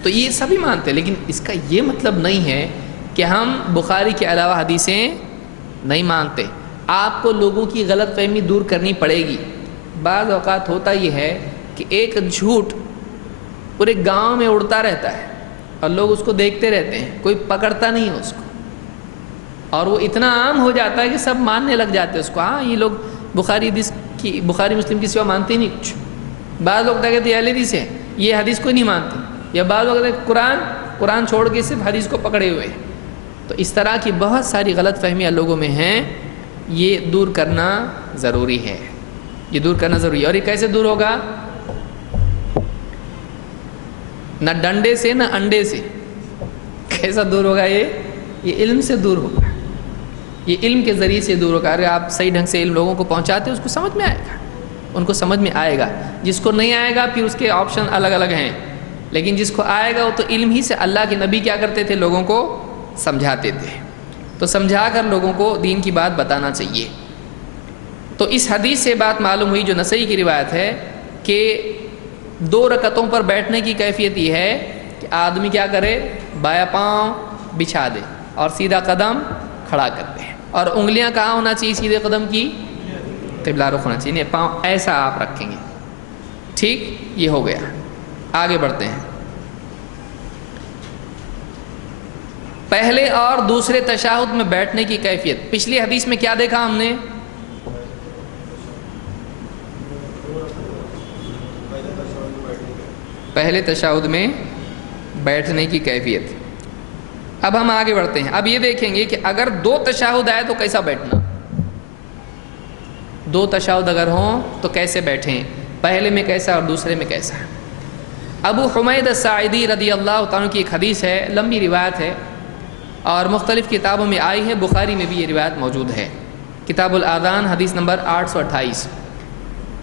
تو یہ سبھی مانتے ہیں، لیکن اس کا یہ مطلب نہیں ہے کہ ہم بخاری کے علاوہ حدیثیں نہیں مانتے۔ آپ کو لوگوں کی غلط فہمی دور کرنی پڑے گی۔ بعض اوقات ہوتا یہ ہے کہ ایک جھوٹ پورے گاؤں میں اڑتا رہتا ہے اور لوگ اس کو دیکھتے رہتے ہیں، کوئی پکڑتا نہیں ہے اس کو، اور وہ اتنا عام ہو جاتا ہے کہ سب ماننے لگ جاتے ہیں اس کو۔ ہاں، یہ لوگ بخاری مسلم کی سوا مانتے ہی نہیں کچھ۔ بعض لوگ کہتے ہیں اہل حدیث ہے، یہ حدیث کوئی نہیں مانتے، یا بعض لوگ کہتے ہیں قرآن چھوڑ کے صرف حدیث کو پکڑے ہوئے ہیں۔ تو اس طرح کی بہت ساری غلط فہمیاں لوگوں میں ہیں، یہ دور کرنا ضروری ہے، یہ دور کرنا ضروری ہے۔ اور یہ کیسے دور ہوگا؟ نہ ڈنڈے سے نہ انڈے سے۔ کیسا دور ہوگا؟ یہ علم سے دور ہوگا، یہ علم کے ذریعے سے دور ہوگا۔ اگر آپ صحیح ڈھنگ سے علم لوگوں کو پہنچاتے ہیں، اس کو سمجھ میں آئے گا، ان کو سمجھ میں آئے گا۔ جس کو نہیں آئے گا پھر اس کے آپشن الگ الگ ہیں، لیکن جس کو آئے گا وہ تو علم ہی سے۔ اللہ کے نبی کیا کرتے تھے؟ لوگوں کو سمجھاتے تھے، تو سمجھا کر لوگوں کو دین کی بات بتانا چاہیے۔ تو اس حدیث سے بات معلوم ہوئی، جو نسائی کی روایت ہے، کہ 2 رکعتوں پر بیٹھنے کی کیفیت یہ ہے کہ آدمی کیا کرے؟ بایاں پاؤں بچھا دے اور سیدھا قدم کھڑا کر دے، اور انگلیاں کہاں ہونا چاہیے؟ سیدھے قدم کی قبلہ رخ ہونا چاہیے، پاؤں ایسا آپ رکھیں گے۔ ٹھیک، یہ ہو گیا۔ آگے بڑھتے ہیں۔ پہلے اور دوسرے تشہد میں بیٹھنے کی کیفیت۔ پچھلی حدیث میں کیا دیکھا ہم نے؟ پہلے تشہد میں بیٹھنے کی کیفیت۔ اب ہم آگے بڑھتے ہیں، اب یہ دیکھیں گے کہ اگر 2 تشہد آئے تو کیسا بیٹھنا، 2 تشہد اگر ہوں تو کیسے بیٹھیں، پہلے میں کیسا اور دوسرے میں کیسا۔ ابو حمید الساعدی رضی اللہ تعالیٰ کی ایک حدیث ہے، لمبی روایت ہے اور مختلف کتابوں میں آئی ہے، بخاری میں بھی یہ روایت موجود ہے، کتاب الآذان حدیث نمبر 828۔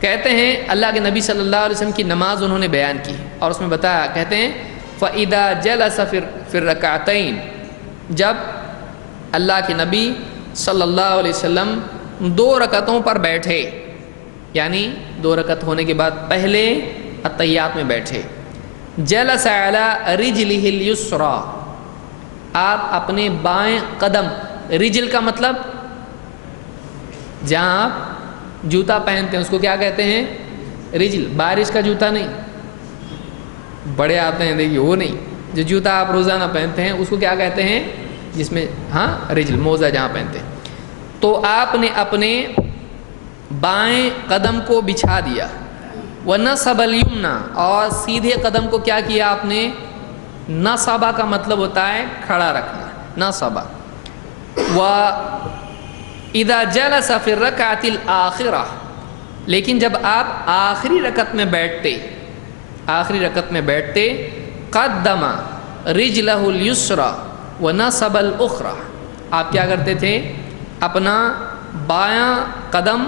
کہتے ہیں اللہ کے نبی صلی اللہ علیہ وسلم کی نماز انہوں نے بیان کی، اور اس میں بتایا، کہتے ہیں فَإِذَا جَلَسَ فِي الرَّكْعَتَيْنِ، جب اللہ کے نبی صلی اللہ علیہ وسلم 2 رکعتوں پر بیٹھے، یعنی 2 رکعت ہونے کے بعد پہلے اتحیات میں بیٹھے، جَلَسَ عَلَى رِجْلِهِ الْيُسْرَى، آپ اپنے بائیں قدم، رجل کا مطلب جہاں آپ جوتا پہنتے ہیں اس کو کیا کہتے ہیں؟ رجل۔ بارش کا جوتا نہیں، بڑے آتے ہیں دیکھیے، وہ نہیں، جو جوتا آپ روزانہ پہنتے ہیں اس کو کیا کہتے ہیں؟ جس میں رجل، موزہ جہاں پہنتے ہیں۔ تو آپ نے اپنے بائیں قدم کو بچھا دیا، وَنَصَبَ الْيُمْنَى، اور سیدھے قدم کو کیا کیا آپ نے؟ نصبہ کا مطلب ہوتا ہے کھڑا رکھنا، نصبہ۔ وَإِذَا جَلَسَ فِي الرَّكْعَةِ الْآخِرَةِ، لیکن جب آپ آخری رکعت میں بیٹھتے، قَدَّمَ رِجْلَهُ الْيُسْرَى وَنَصَبَ الْأُخْرَى، آپ کیا کرتے تھے؟ اپنا بایاں قدم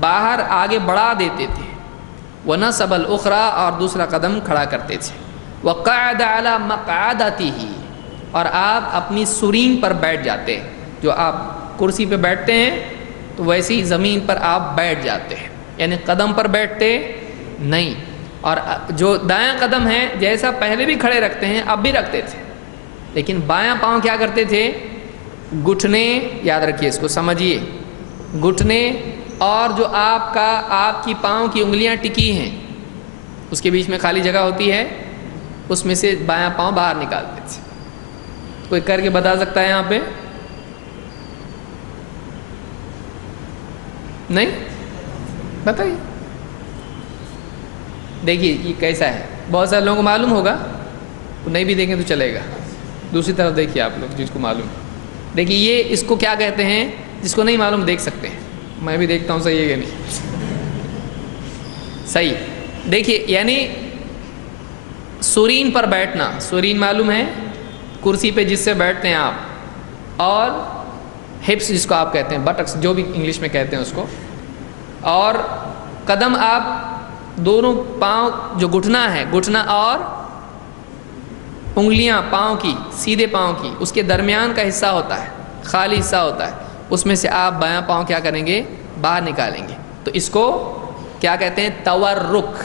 باہر آگے بڑھا دیتے تھے، وَنَصَبَ الْأُخْرَى اور دوسرا قدم کھڑا کرتے تھے، وَقَعَدَ عَلَى مَقْعَدَتِهِ اور آپ اپنی سرین پر بیٹھ جاتے، جو آپ کرسی پہ بیٹھتے ہیں تو ویسی زمین پر آپ بیٹھ جاتے ہیں، یعنی قدم پر بیٹھتے نہیں، اور جو دایاں قدم ہے جیسا پہلے بھی کھڑے رکھتے ہیں اب بھی رکھتے تھے، لیکن بایاں پاؤں کیا کرتے تھے، گھٹنے، یاد رکھیے اس کو سمجھیے، گھٹنے اور جو آپ کی پاؤں کی انگلیاں ٹکی ہیں اس کے بیچ میں خالی جگہ ہوتی ہے، اس میں سے بایاں پاؤں باہر نکالتے تھے۔ کوئی کر کے بتا سکتا ہے یہاں پہ؟ نہیں بتائیے، دیکھیے یہ کیسا ہے، بہت سارے لوگوں کو معلوم ہوگا، نہیں بھی دیکھیں تو چلے گا، دوسری طرف دیکھیے آپ لوگ جس کو معلوم، دیکھیے یہ اس کو کیا کہتے ہیں، جس کو نہیں معلوم دیکھ سکتے ہیں، میں بھی دیکھتا ہوں صحیح ہے کہ نہیں، صحیح، دیکھیے یعنی سرین پر بیٹھنا، سرین معلوم ہے کرسی پہ جس سے بیٹھتے ہیں آپ، اور ہپس جس کو آپ کہتے ہیں، بٹکس جو بھی انگلش میں کہتے ہیں اس کو، اور قدم آپ دونوں پاؤں جو گھٹنا ہے، گھٹنا اور انگلیاں پاؤں کی، سیدھے پاؤں کی، اس کے درمیان کا حصہ ہوتا ہے، خالی حصہ ہوتا ہے، اس میں سے آپ بایاں پاؤں کیا کریں گے، باہر نکالیں گے، تو اس کو کیا کہتے ہیں، تورک۔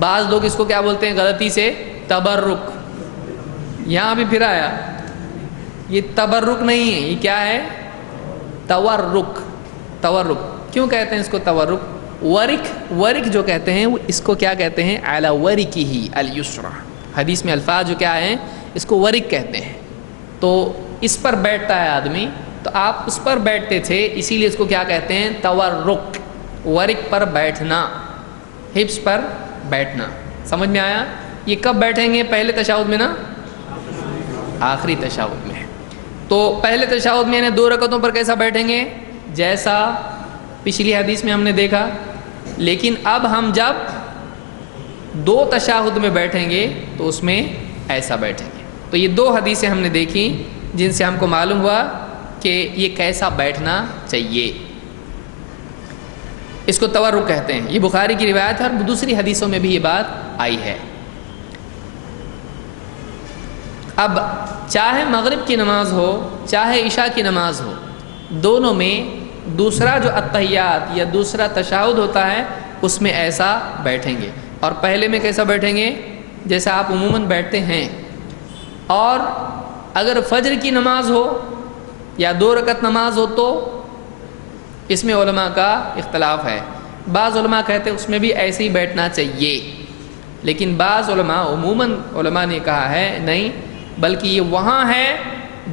بعض لوگ اس کو کیا بولتے ہیں غلطی سے، تبرک، یہاں بھی پھر آیا، یہ تبرک نہیں ہے، یہ کیا ہے، تورک۔ تورک کیوں کہتے ہیں اس کو تورک؟ ورک جو کہتے ہیں اس کو کیا کہتے ہیں، علی ورکہ الیسری، حدیث میں الفاظ جو کیا ہیں اس کو ورک کہتے ہیں، تو اس پر بیٹھتا ہے آدمی، تو آپ اس پر بیٹھتے تھے اسی لیے اس کو کیا کہتے ہیں، تورک، ورک پر بیٹھنا، ہپس پر بیٹھنا، سمجھ میں آیا؟ یہ کب بیٹھیں گے، پہلے تشہد میں نا، آخری تشہد میں، تو پہلے تشہد میں یعنی 2 رکعتوں پر کیسا بیٹھیں گے، جیسا پچھلی حدیث میں ہم نے دیکھا، لیکن اب ہم جب 2 تشہد میں بیٹھیں گے تو اس میں ایسا بیٹھیں گے۔ تو یہ 2 حدیثیں ہم نے دیکھی جن سے ہم کو معلوم ہوا کہ یہ کیسا بیٹھنا چاہیے، اس کو تورک کہتے ہیں، یہ بخاری کی روایت ہے اور دوسری حدیثوں میں بھی یہ بات آئی ہے۔ اب چاہے مغرب کی نماز ہو چاہے عشاء کی نماز ہو، دونوں میں دوسرا جو اتحیات یا دوسرا تشہد ہوتا ہے اس میں ایسا بیٹھیں گے، اور پہلے میں کیسا بیٹھیں گے، جیسا آپ عموماً بیٹھتے ہیں۔ اور اگر فجر کی نماز ہو یا 2 رکعت نماز ہو تو اس میں علماء کا اختلاف ہے، بعض علماء کہتے ہیں اس میں بھی ایسے ہی بیٹھنا چاہیے، لیکن بعض علماء عموماً علماء نے کہا ہے نہیں، بلکہ یہ وہاں ہے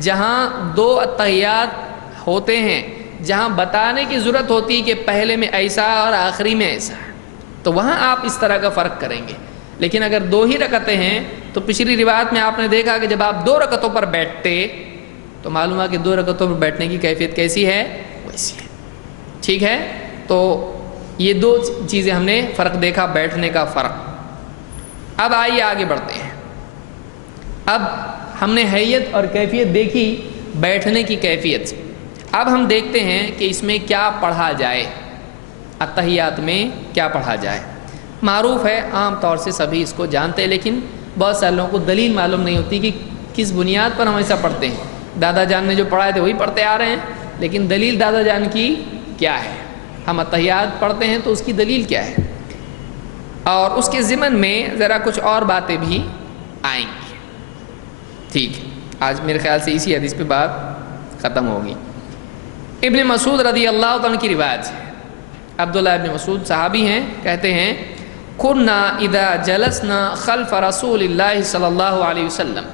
جہاں 2 اتحیات ہوتے ہیں، جہاں بتانے کی ضرورت ہوتی ہے کہ پہلے میں ایسا اور آخری میں ایسا ہے، تو وہاں آپ اس طرح کا فرق کریں گے۔ لیکن اگر 2 ہی رکعتیں ہیں تو پچھلی روایت میں آپ نے دیکھا کہ جب آپ 2 رکعتوں پر بیٹھتے تو معلوم ہے کہ 2 رکعتوں پر بیٹھنے کی کیفیت کیسی ہے، ویسی ہے، ٹھیک ہے؟ تو یہ 2 چیزیں ہم نے فرق دیکھا، بیٹھنے کا فرق۔ اب آئیے آگے بڑھتے ہیں، اب ہم نے حیت اور کیفیت دیکھی، بیٹھنے کی کیفیت، اب ہم دیکھتے ہیں کہ اس میں کیا پڑھا جائے، اتحیات میں کیا پڑھا جائے۔ معروف ہے، عام طور سے سبھی اس کو جانتے ہیں، لیکن بہت سارے لوگوں کو دلیل معلوم نہیں ہوتی کہ کس بنیاد پر ہم ایسا پڑھتے ہیں۔ دادا جان نے جو پڑھائے تھے وہی پڑھتے آ رہے ہیں، لیکن دلیل دادا جان کی کیا ہے، ہم اتحیات پڑھتے ہیں تو اس کی دلیل کیا ہے، اور اس کے ضمن میں ذرا کچھ اور باتیں بھی آئیں گی۔ ٹھیک ہے، آج میرے خیال سے اسی حدیث پہ بات ختم ہوگی۔ ابن مسعود رضی اللہ عنہ کی روایت ہے، عبداللہ ابن مسعود صحابی ہیں، کہتے ہیں کُنَّا اِذَا جَلَسْنَا خَلْفَ رسول اللہ صلی اللہ علیہ وسلم،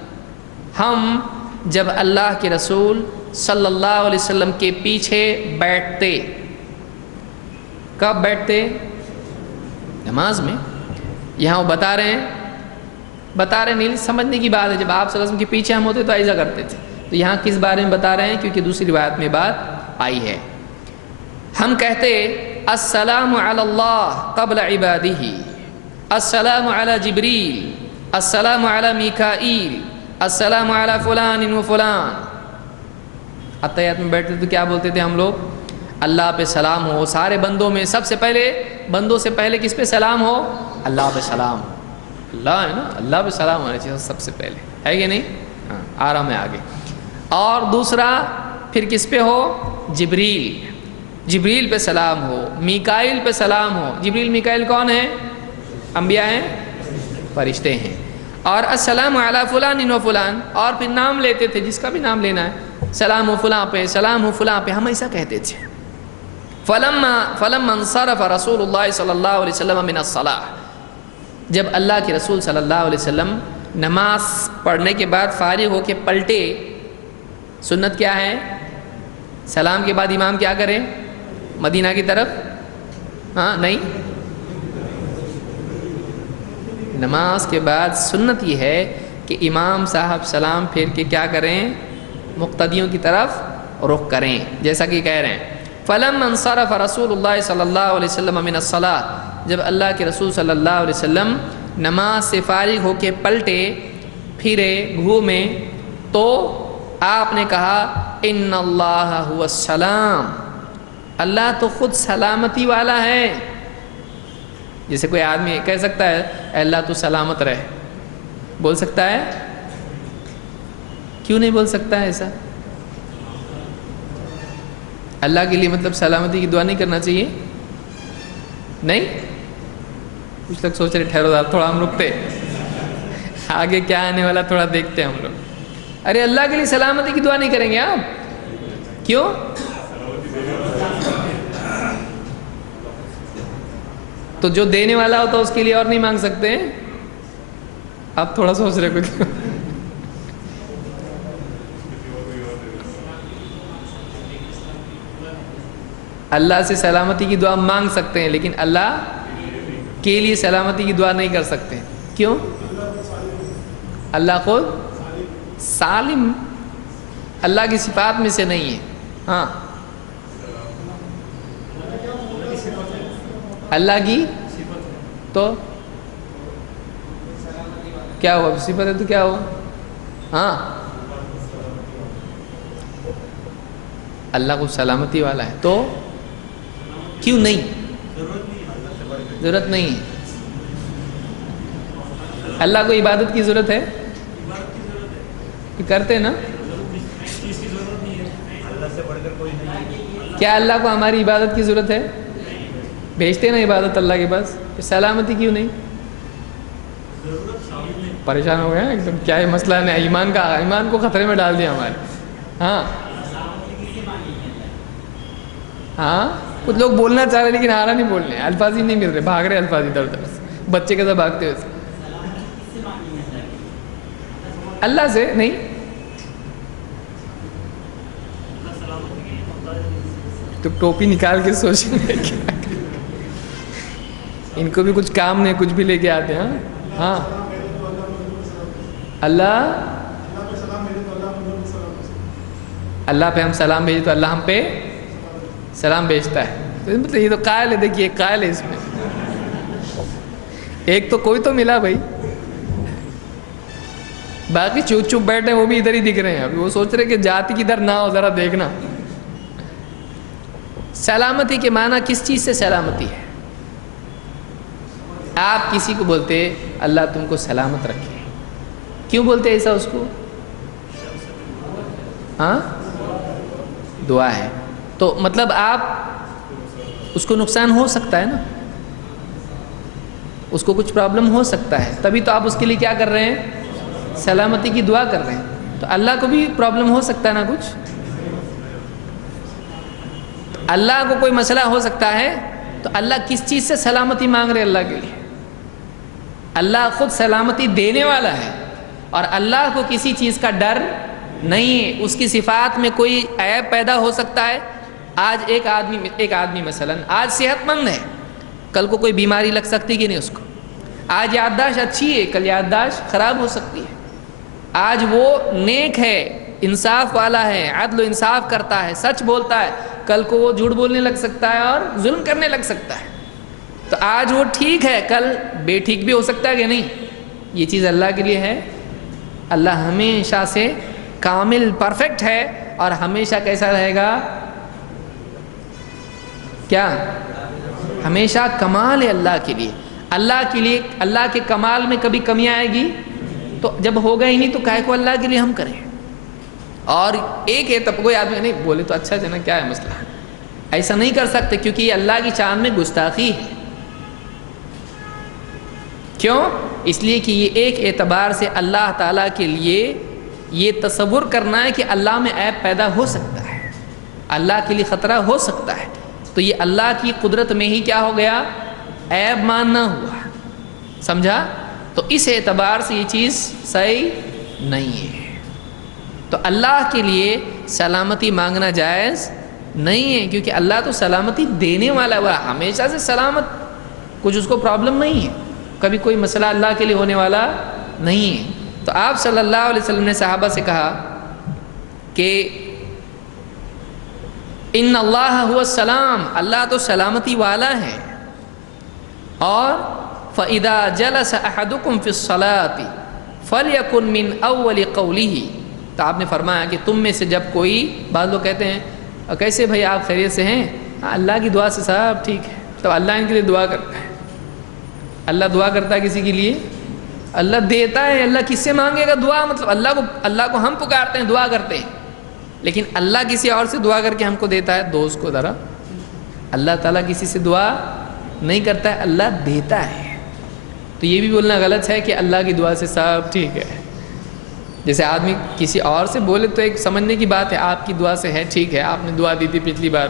ہم جب اللہ کے رسول صلی اللہ علیہ وسلم کے پیچھے بیٹھتے، کب بیٹھتے، نماز میں، یہاں وہ بتا رہے ہیں نہیں، سمجھنے کی بات ہے، جب آپ صلی اللہ علیہ وسلم کے پیچھے ہم ہوتے تو ایسا کرتے تھے، تو یہاں کس بارے میں بتا رہے ہیں، کیونکہ دوسری روایت میں بات آئی ہے۔ ہم کہتے السلام علی اللہ قبل عبادہ، السلام علی جبریل، السلام علی میکائیل، السلام علی فلان و فلان، اتحیات میں بیٹھتے تو کیا بولتے تھے ہم لوگ؟ اللہ پہ سلام ہو، سارے بندوں میں سب سے پہلے، بندوں سے پہلے کس پہ سلام ہو؟ اللہ پہ سلام ہو۔ اللہ ہے نا، اللہ پہ سلام ہونا چاہیے سب سے پہلے، ہے کہ نہیں؟ ہاں، آرام ہے آگے۔ اور دوسرا پھر کس پہ ہو؟ جبریل، جبریل پہ سلام ہو، میکائیل پہ سلام ہو۔ جبریل میکائیل کون ہیں؟ انبیاء ہیں، فرشتے ہیں۔ اور السلام علی فلان و فلان، اور پھر نام لیتے تھے جس کا بھی نام لینا ہے، سلام ہو فلاں پہ، سلام ہو فلاں پہ، ہم ایسا کہتے تھے۔ فلما انصرف رسول اللہ صلی اللہ علیہ وسلم من الصلاۃ، جب اللہ کے رسول صلی اللہ علیہ وسلم نماز پڑھنے کے بعد فارغ ہو کے پلٹے، سنت کیا ہے؟ سلام کے بعد امام کیا کرے؟ مدینہ کی طرف؟ ہاں نہیں، نماز کے بعد سنت یہ ہے کہ امام صاحب سلام پھیر کے کیا کریں؟ مقتدیوں کی طرف رخ کریں، جیسا کہ کہہ رہے ہیں فَلَمَّا انصَرَفَ رسول اللہ صلی اللہ علیہ وسلم من الصلاۃ، جب اللہ کے رسول صلی اللہ علیہ وسلم نماز سے فارغ ہو کے پلٹے، پھرے، گھومے، تو آپ نے کہا ان اللہ هو السلام، اللہ تو خود سلامتی والا ہے۔ جیسے کوئی آدمی کہہ سکتا ہے اے اللہ تو سلامت رہے، بول سکتا ہے؟ کیوں نہیں بول سکتا ہے ایسا؟ اللہ کے لیے مطلب سلامتی کی دعا نہیں کرنا چاہیے؟ نہیں؟ کچھ لوگ سوچ رہے ٹھہرو ذرا تھوڑا ہم رکتے، آگے کیا آنے والا تھوڑا دیکھتے ہیں ہم لوگ۔ ارے اللہ کے لیے سلامتی کی دعا نہیں کریں گے آپ؟ کیوں؟ تو جو دینے والا ہوتا ہے اس کے لیے اور نہیں مانگ سکتے؟ آپ تھوڑا سوچ رہے کچھ۔ اللہ سے سلامتی کی دعا مانگ سکتے ہیں لیکن اللہ کے لیے سلامتی کی دعا نہیں کر سکتے، کیوں؟ اللہ خود سالم، اللہ کی صفات میں سے نہیں ہے۔ ہاں، اللہ کی تو کیا ہوا؟ صفت ہے تو کیا ہوا؟ ہاں، اللہ کو سلامتی والا ہے تو کیوں نہیں؟ ضرورت نہیں ہے۔ اللہ کو عبادت کی ضرورت ہے؟ کرتے نا؟ کیا اللہ کو ہماری عبادت کی ضرورت ہے؟ بھیجتے نا عبادت اللہ کے پاس، سلامتی کیوں نہیں؟ پریشان ہو گئے ایک دم، کیا ہے مسئلہ ہے؟ ایمان کو خطرے میں ڈال دیا ہمارے۔ ہاں ہاں، کچھ لوگ بولنا چاہ رہے لیکن آ رہا نہیں بولنے، الفاظ ہی نہیں مل رہے، بھاگ رہے الفاظ ادھر ادھر سے، بچے کیسے بھاگتے ہوئے۔ اللہ سے نہیں، تو ٹوپی نکال کے سوچیں گے کیا، ان کو بھی کچھ کام نہیں، کچھ بھی لے کے آتے ہیں۔ ہاں، اللہ پہ ہم سلام بھیجے تو اللہ ہم پہ سلام بھیجتا ہے، مطلب یہ تو قائل ہے، دیکھیے قائل ہے اس میں، ایک تو کوئی تو ملا بھائی، باقی چپ چپ بیٹھے وہ بھی ادھر ہی دکھ رہے ہیں، ابھی وہ سوچ رہے کہ جاتی کدھر نہ ہو، ذرا دیکھنا۔ سلامتی کے معنی کس چیز سے سلامتی ہے؟ آپ کسی کو بولتے اللہ تم کو سلامت رکھے، کیوں بولتے ایسا اس کو؟ ہاں، دعا ہے تو مطلب آپ اس کو نقصان ہو سکتا ہے نا، اس کو کچھ پرابلم ہو سکتا ہے، تبھی تو آپ اس کے لیے کیا کر رہے ہیں؟ سلامتی کی دعا کر رہے ہیں۔ تو اللہ کو بھی پرابلم ہو سکتا ہے نا کچھ، اللہ کو کوئی مسئلہ ہو سکتا ہے، تو اللہ کس چیز سے سلامتی مانگ رہے اللہ کے لیے؟ اللہ خود سلامتی دینے والا ہے، اور اللہ کو کسی چیز کا ڈر نہیں ہے، اس کی صفات میں کوئی عیب پیدا ہو سکتا ہے۔ آج ایک آدمی مثلا آج صحت مند ہے، کل کو کوئی بیماری لگ سکتی کہ نہیں اس کو؟ آج یادداشت اچھی ہے، کل یادداشت خراب ہو سکتی ہے۔ آج وہ نیک ہے، انصاف والا ہے، عدل و انصاف کرتا ہے، سچ بولتا ہے، کل کو وہ جھوٹ بولنے لگ سکتا ہے اور ظلم کرنے لگ سکتا ہے۔ تو آج وہ ٹھیک ہے، کل بے ٹھیک بھی ہو سکتا ہے کہ نہیں؟ یہ چیز اللہ کے لیے ہے۔ اللہ ہمیشہ سے کامل پرفیکٹ ہے، اور ہمیشہ کیسا رہے گا؟ کیا؟ ہمیشہ کمال ہے اللہ کے لیے. اللہ کے کمال میں کبھی کمی آئے گی؟ تو جب ہوگا ہی نہیں تو کاہے کو اللہ کے لیے ہم کریں؟ اور ایک ہے تب کوئی آدمی نہیں بولے تو اچھا جنا کیا ہے مسئلہ، ایسا نہیں کر سکتے کیونکہ یہ اللہ کی شان میں گستاخی ہے. کیوں؟ اس لیے کہ یہ ایک اعتبار سے اللہ تعالیٰ کے لیے یہ تصور کرنا ہے کہ اللہ میں عیب پیدا ہو سکتا ہے، اللہ کے لیے خطرہ ہو سکتا ہے، تو یہ اللہ کی قدرت میں ہی کیا ہو گیا؟ عیب ماننا ہوا. سمجھا؟ تو اس اعتبار سے یہ چیز صحیح نہیں ہے. تو اللہ کے لیے سلامتی مانگنا جائز نہیں ہے کیونکہ اللہ تو سلامتی دینے والا ہوا، ہمیشہ سے سلامت، کچھ اس کو پرابلم نہیں ہے، کبھی کوئی مسئلہ اللہ کے لیے ہونے والا نہیں ہے. تو آپ صلی اللہ علیہ وسلم نے صحابہ سے کہا کہ ان اللہ هو السلام، اللہ تو سلامتی والا ہے. اور فَإِذَا جَلَسَ أَحَدُكُمْ فِي الصَّلَاةِ فَلْيَكُنْ مِنْ أَوَّلِ قَوْلِهِ، تو آپ نے فرمایا کہ تم میں سے جب کوئی، بعض لوگ کہتے ہیں کیسے بھائی آپ خیریت سے ہیں؟ اللہ کی دعا سے صاحب ٹھیک ہے. تو اللہ ان کے لیے دعا کرتا ہے. اللہ دعا کرتا ہے کسی کے لیے؟ اللہ دیتا ہے. اللہ کس سے مانگے گا دعا؟ مطلب اللہ کو ہم پکارتے ہیں، دعا کرتے ہیں، لیکن اللہ کسی اور سے دعا کر کے ہم کو دیتا ہے. دوست کو ذرا، اللہ تعالیٰ کسی سے دعا نہیں کرتا ہے، اللہ دیتا ہے. تو یہ بھی بولنا غلط ہے کہ اللہ کی دعا سے سب ٹھیک ہے. جیسے آدمی کسی اور سے بولے تو ایک سمجھنے کی بات ہے، آپ کی دعا سے ہے ٹھیک ہے، آپ نے دعا دی تھی پچھلی بار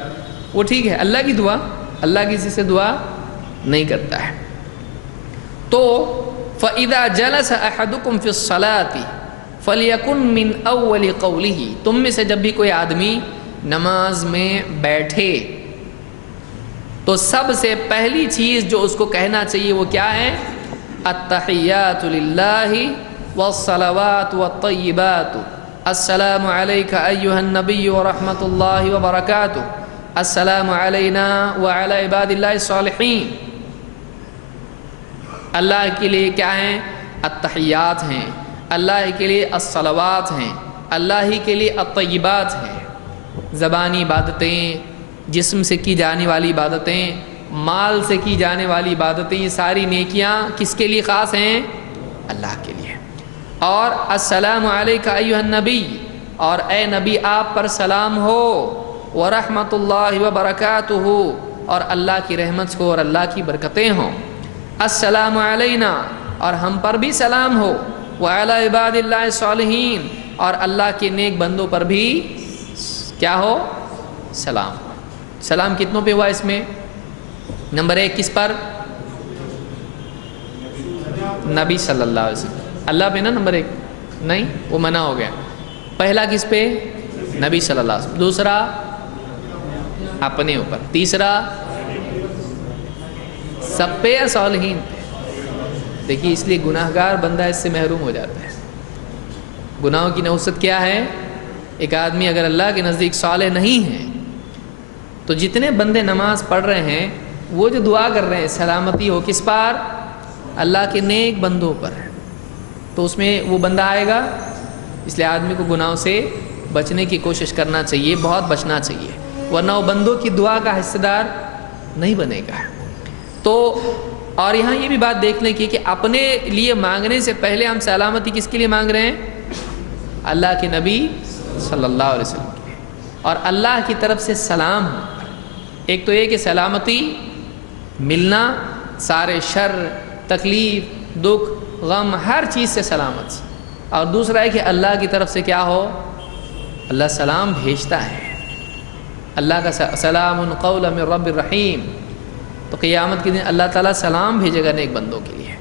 وہ ٹھیک ہے. اللہ کی دعا، اللہ کسی سے دعا نہیں کرتا ہے. تو فَإِذَا جَلَسَ أَحَدُكُمْ فِي الصَّلَاةِ فَلْيَكُنْ مِنْ أَوَّلِ قَوْلِهِ، تم میں سے جب بھی کوئی آدمی نماز میں بیٹھے تو سب سے پہلی چیز جو اس کو کہنا چاہیے وہ کیا ہے؟ التحیات للہ والصلوات والطیبات، السلام علیک ایہا النبی ورحمۃ اللہ وبرکاتہ، السلام علینا وعلی عباد اللہ الصالحین. اللہ کے لیے کیا ہیں؟ التحیات ہیں، اللہ کے لیے الصلوات ہیں، اللہ ہی کے لیے الطیبات ہیں. زبانی عبادتیں، جسم سے کی جانے والی عبادتیں، مال سے کی جانے والی عبادتیں، یہ ساری نیکیاں کس کے لیے خاص ہیں؟ اللہ کے لیے. اور السلام علیک ایھا النبی، اور اے نبی آپ پر سلام ہو، ورحمۃ اللہ وبرکاتہ، اور اللہ کی رحمت ہو اور اللہ کی برکتیں ہوں. السلام علینا، اور ہم پر بھی سلام ہو، وعلی عباد اللہ الصالحین، اور اللہ کے نیک بندوں پر بھی کیا ہو؟ سلام. سلام کتنوں پہ ہوا اس میں؟ نمبر 1 کس پر؟ نبی صلی اللہ علیہ وسلم. اللہ پہ نا نمبر 1؟ نہیں، وہ منع ہو گیا. پہلا کس پہ؟ نبی صلی اللہ علیہ وسلم. دوسرا اپنے اوپر. تیسرا سب پہ یا صالحین پہ؟ دیکھیے اس لیے گناہ گار بندہ اس سے محروم ہو جاتا ہے. گناہوں کی نحوست کیا ہے؟ ایک آدمی اگر اللہ کے نزدیک صالح نہیں ہے تو جتنے بندے نماز پڑھ رہے ہیں وہ جو دعا کر رہے ہیں سلامتی ہو کس پر؟ اللہ کے نیک بندوں پر، تو اس میں وہ بندہ آئے گا. اس لیے آدمی کو گناہوں سے بچنے کی کوشش کرنا چاہیے، بہت بچنا چاہیے، ورنہ وہ بندوں کی دعا کا حصہ دار نہیں بنے گا. تو اور یہاں یہ بھی بات دیکھ لیں کہ اپنے لیے مانگنے سے پہلے ہم سلامتی کس کے لیے مانگ رہے ہیں؟ اللہ کے نبی صلی اللہ علیہ وسلم کے، اور اللہ کی طرف سے سلام. ایک تو یہ کہ سلامتی ملنا، سارے شر، تکلیف، دکھ، غم، ہر چیز سے سلامت. اور دوسرا ہے کہ اللہ کی طرف سے کیا ہو؟ اللہ سلام بھیجتا ہے. اللہ کا سلام قولا من رب الرحیم. تو قیامت کے دن اللہ تعالیٰ سلام بھیجے گا نیک بندوں کے لیے،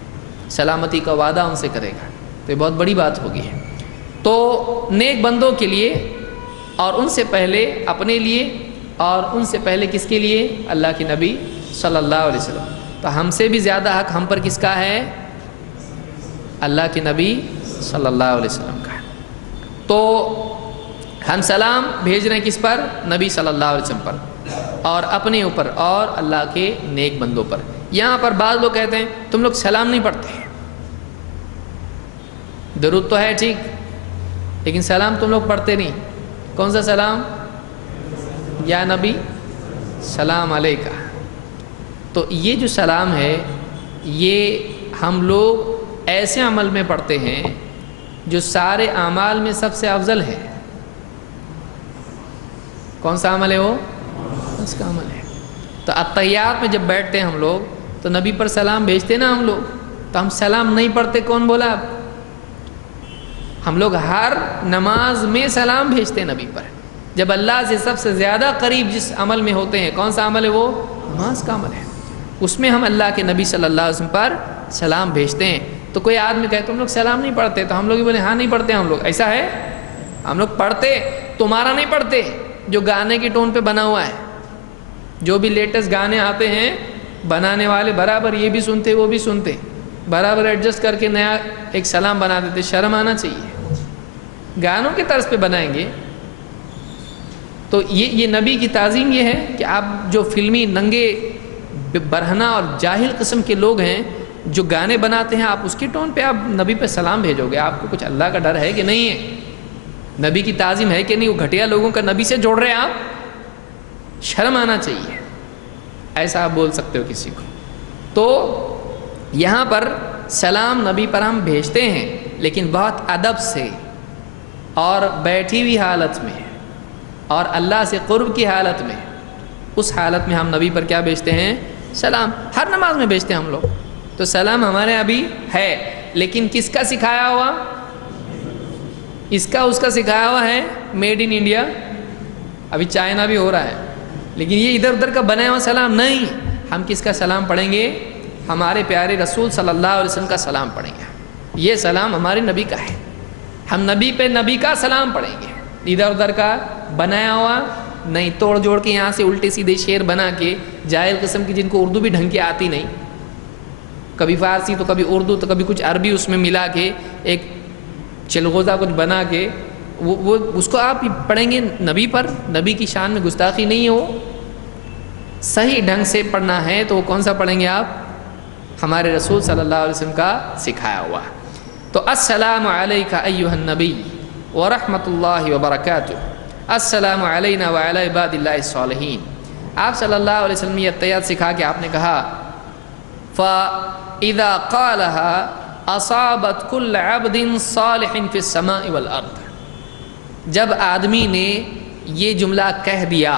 سلامتی کا وعدہ ان سے کرے گا. تو یہ بہت بڑی بات ہوگی. تو نیک بندوں کے لیے، اور ان سے پہلے اپنے لیے، اور ان سے پہلے کس کے لیے؟ اللہ کے نبی صلی اللہ علیہ وسلم. تو ہم سے بھی زیادہ حق ہم پر کس کا ہے؟ اللہ کے نبی صلی اللہ علیہ وسلم کا. تو ہم سلام بھیج رہے ہیں کس پر؟ نبی صلی اللہ علیہ وسلم پر، اور اپنے اوپر، اور اللہ کے نیک بندوں پر. یہاں پر بعض لوگ کہتے ہیں تم لوگ سلام نہیں پڑھتے. درود تو ہے ٹھیک، لیکن سلام تم لوگ پڑھتے نہیں. کون سا سلام؟ یا نبی سلام علیکہ. تو یہ جو سلام ہے یہ ہم لوگ ایسے عمل میں پڑھتے ہیں جو سارے اعمال میں سب سے افضل ہے. کون سا عمل ہے وہ؟ اس کا عمل ہے. تو اتحیات میں جب بیٹھتے ہیں ہم لوگ تو نبی پر سلام بھیجتے نا ہم لوگ. تو ہم سلام نہیں پڑھتے، کون بولا آپ؟ ہم لوگ ہر نماز میں سلام بھیجتے ہیں نبی پر. جب اللہ سے سب سے زیادہ قریب جس عمل میں ہوتے ہیں، کون سا عمل ہے وہ؟ نماز کا عمل ہے. اس میں ہم اللہ کے نبی صلی اللہ علیہ وسلم پر سلام بھیجتے ہیں. تو کوئی آدمی کہے تم لوگ سلام نہیں پڑھتے، تو ہم لوگ بولے ہاں نہیں پڑھتے ہم لوگ. ایسا ہے؟ ہم لوگ پڑھتے، تمہارا نہیں پڑھتے جو گانے کی ٹون پہ بنا ہوا ہے. جو بھی لیٹسٹ گانے آتے ہیں بنانے والے برابر یہ بھی سنتے وہ بھی سنتے، برابر ایڈجسٹ کر کے نیا ایک سلام بنا دیتے. شرم آنا چاہیے. گانوں کی طرز پہ بنائیں گے تو یہ نبی کی تعظیم یہ ہے کہ آپ جو فلمی ننگے برہنہ اور جاہل قسم کے لوگ ہیں جو گانے بناتے ہیں، آپ اس کی ٹون پہ آپ نبی پہ سلام بھیجو گے. آپ کو کچھ اللہ کا ڈر ہے کہ نہیں ہے؟ نبی کی تعظیم ہے کہ نہیں؟ وہ گھٹیا لوگوں کا نبی سے جوڑ رہے ہیں آپ. شرم آنا چاہیے. ایسا آپ بول سکتے ہو کسی کو؟ تو یہاں پر سلام نبی پر ہم بھیجتے ہیں لیکن بہت ادب سے اور بیٹھی ہوئی حالت میں اور اللہ سے قرب کی حالت میں. اس حالت میں ہم نبی پر کیا بھیجتے ہیں؟ سلام. ہر نماز میں بھیجتے ہیں ہم لوگ. تو سلام ہمارے ابھی ہے لیکن کس کا سکھایا ہوا؟ اس کا اس کا سکھایا ہوا ہے. Made in India. ابھی چائنا بھی ہو رہا ہے لیکن یہ ادھر ادھر کا بنایا ہوا سلام نہیں. ہم کس کا سلام پڑھیں گے؟ ہمارے پیارے رسول صلی اللہ علیہ وسلم کا سلام پڑھیں گے. یہ سلام ہمارے نبی کا ہے. ہم نبی پہ نبی کا سلام پڑھیں گے. ادھر ادھر کا بنایا ہوا نہیں، توڑ جوڑ کے یہاں سے الٹے سیدھے شعر بنا کے جاہل قسم کی جن کو اردو بھی ڈھنگ کے آتی نہیں، کبھی فارسی تو کبھی اردو تو کبھی کچھ عربی اس میں ملا کے ایک چلغوزہ کچھ بنا کے وہ اس کو آپ پڑھیں گے نبی پر. نبی کی شان میں گستاخی نہیں ہے. وہ صحیح ڈھنگ سے پڑھنا ہے تو وہ کون سا پڑھیں گے آپ؟ ہمارے رسول صلی اللہ علیہ وسلم کا سکھایا ہوا. تو السلام علیکہ ایھا النبی ورحمۃ اللہ وبرکاتہ، السلام علینا وعلی عباد اللہ الصالحین. آپ صلی اللہ علیہ وسلم یہ اتحیات سکھا کے آپ نے کہا فَإِذَا قَالَهَا أَصَابَتْ كُلَّ عَبْدٍ صَالِحٍ فِي السَّمَاءِ وَالْأَرْضِ. جب آدمی نے یہ جملہ کہہ دیا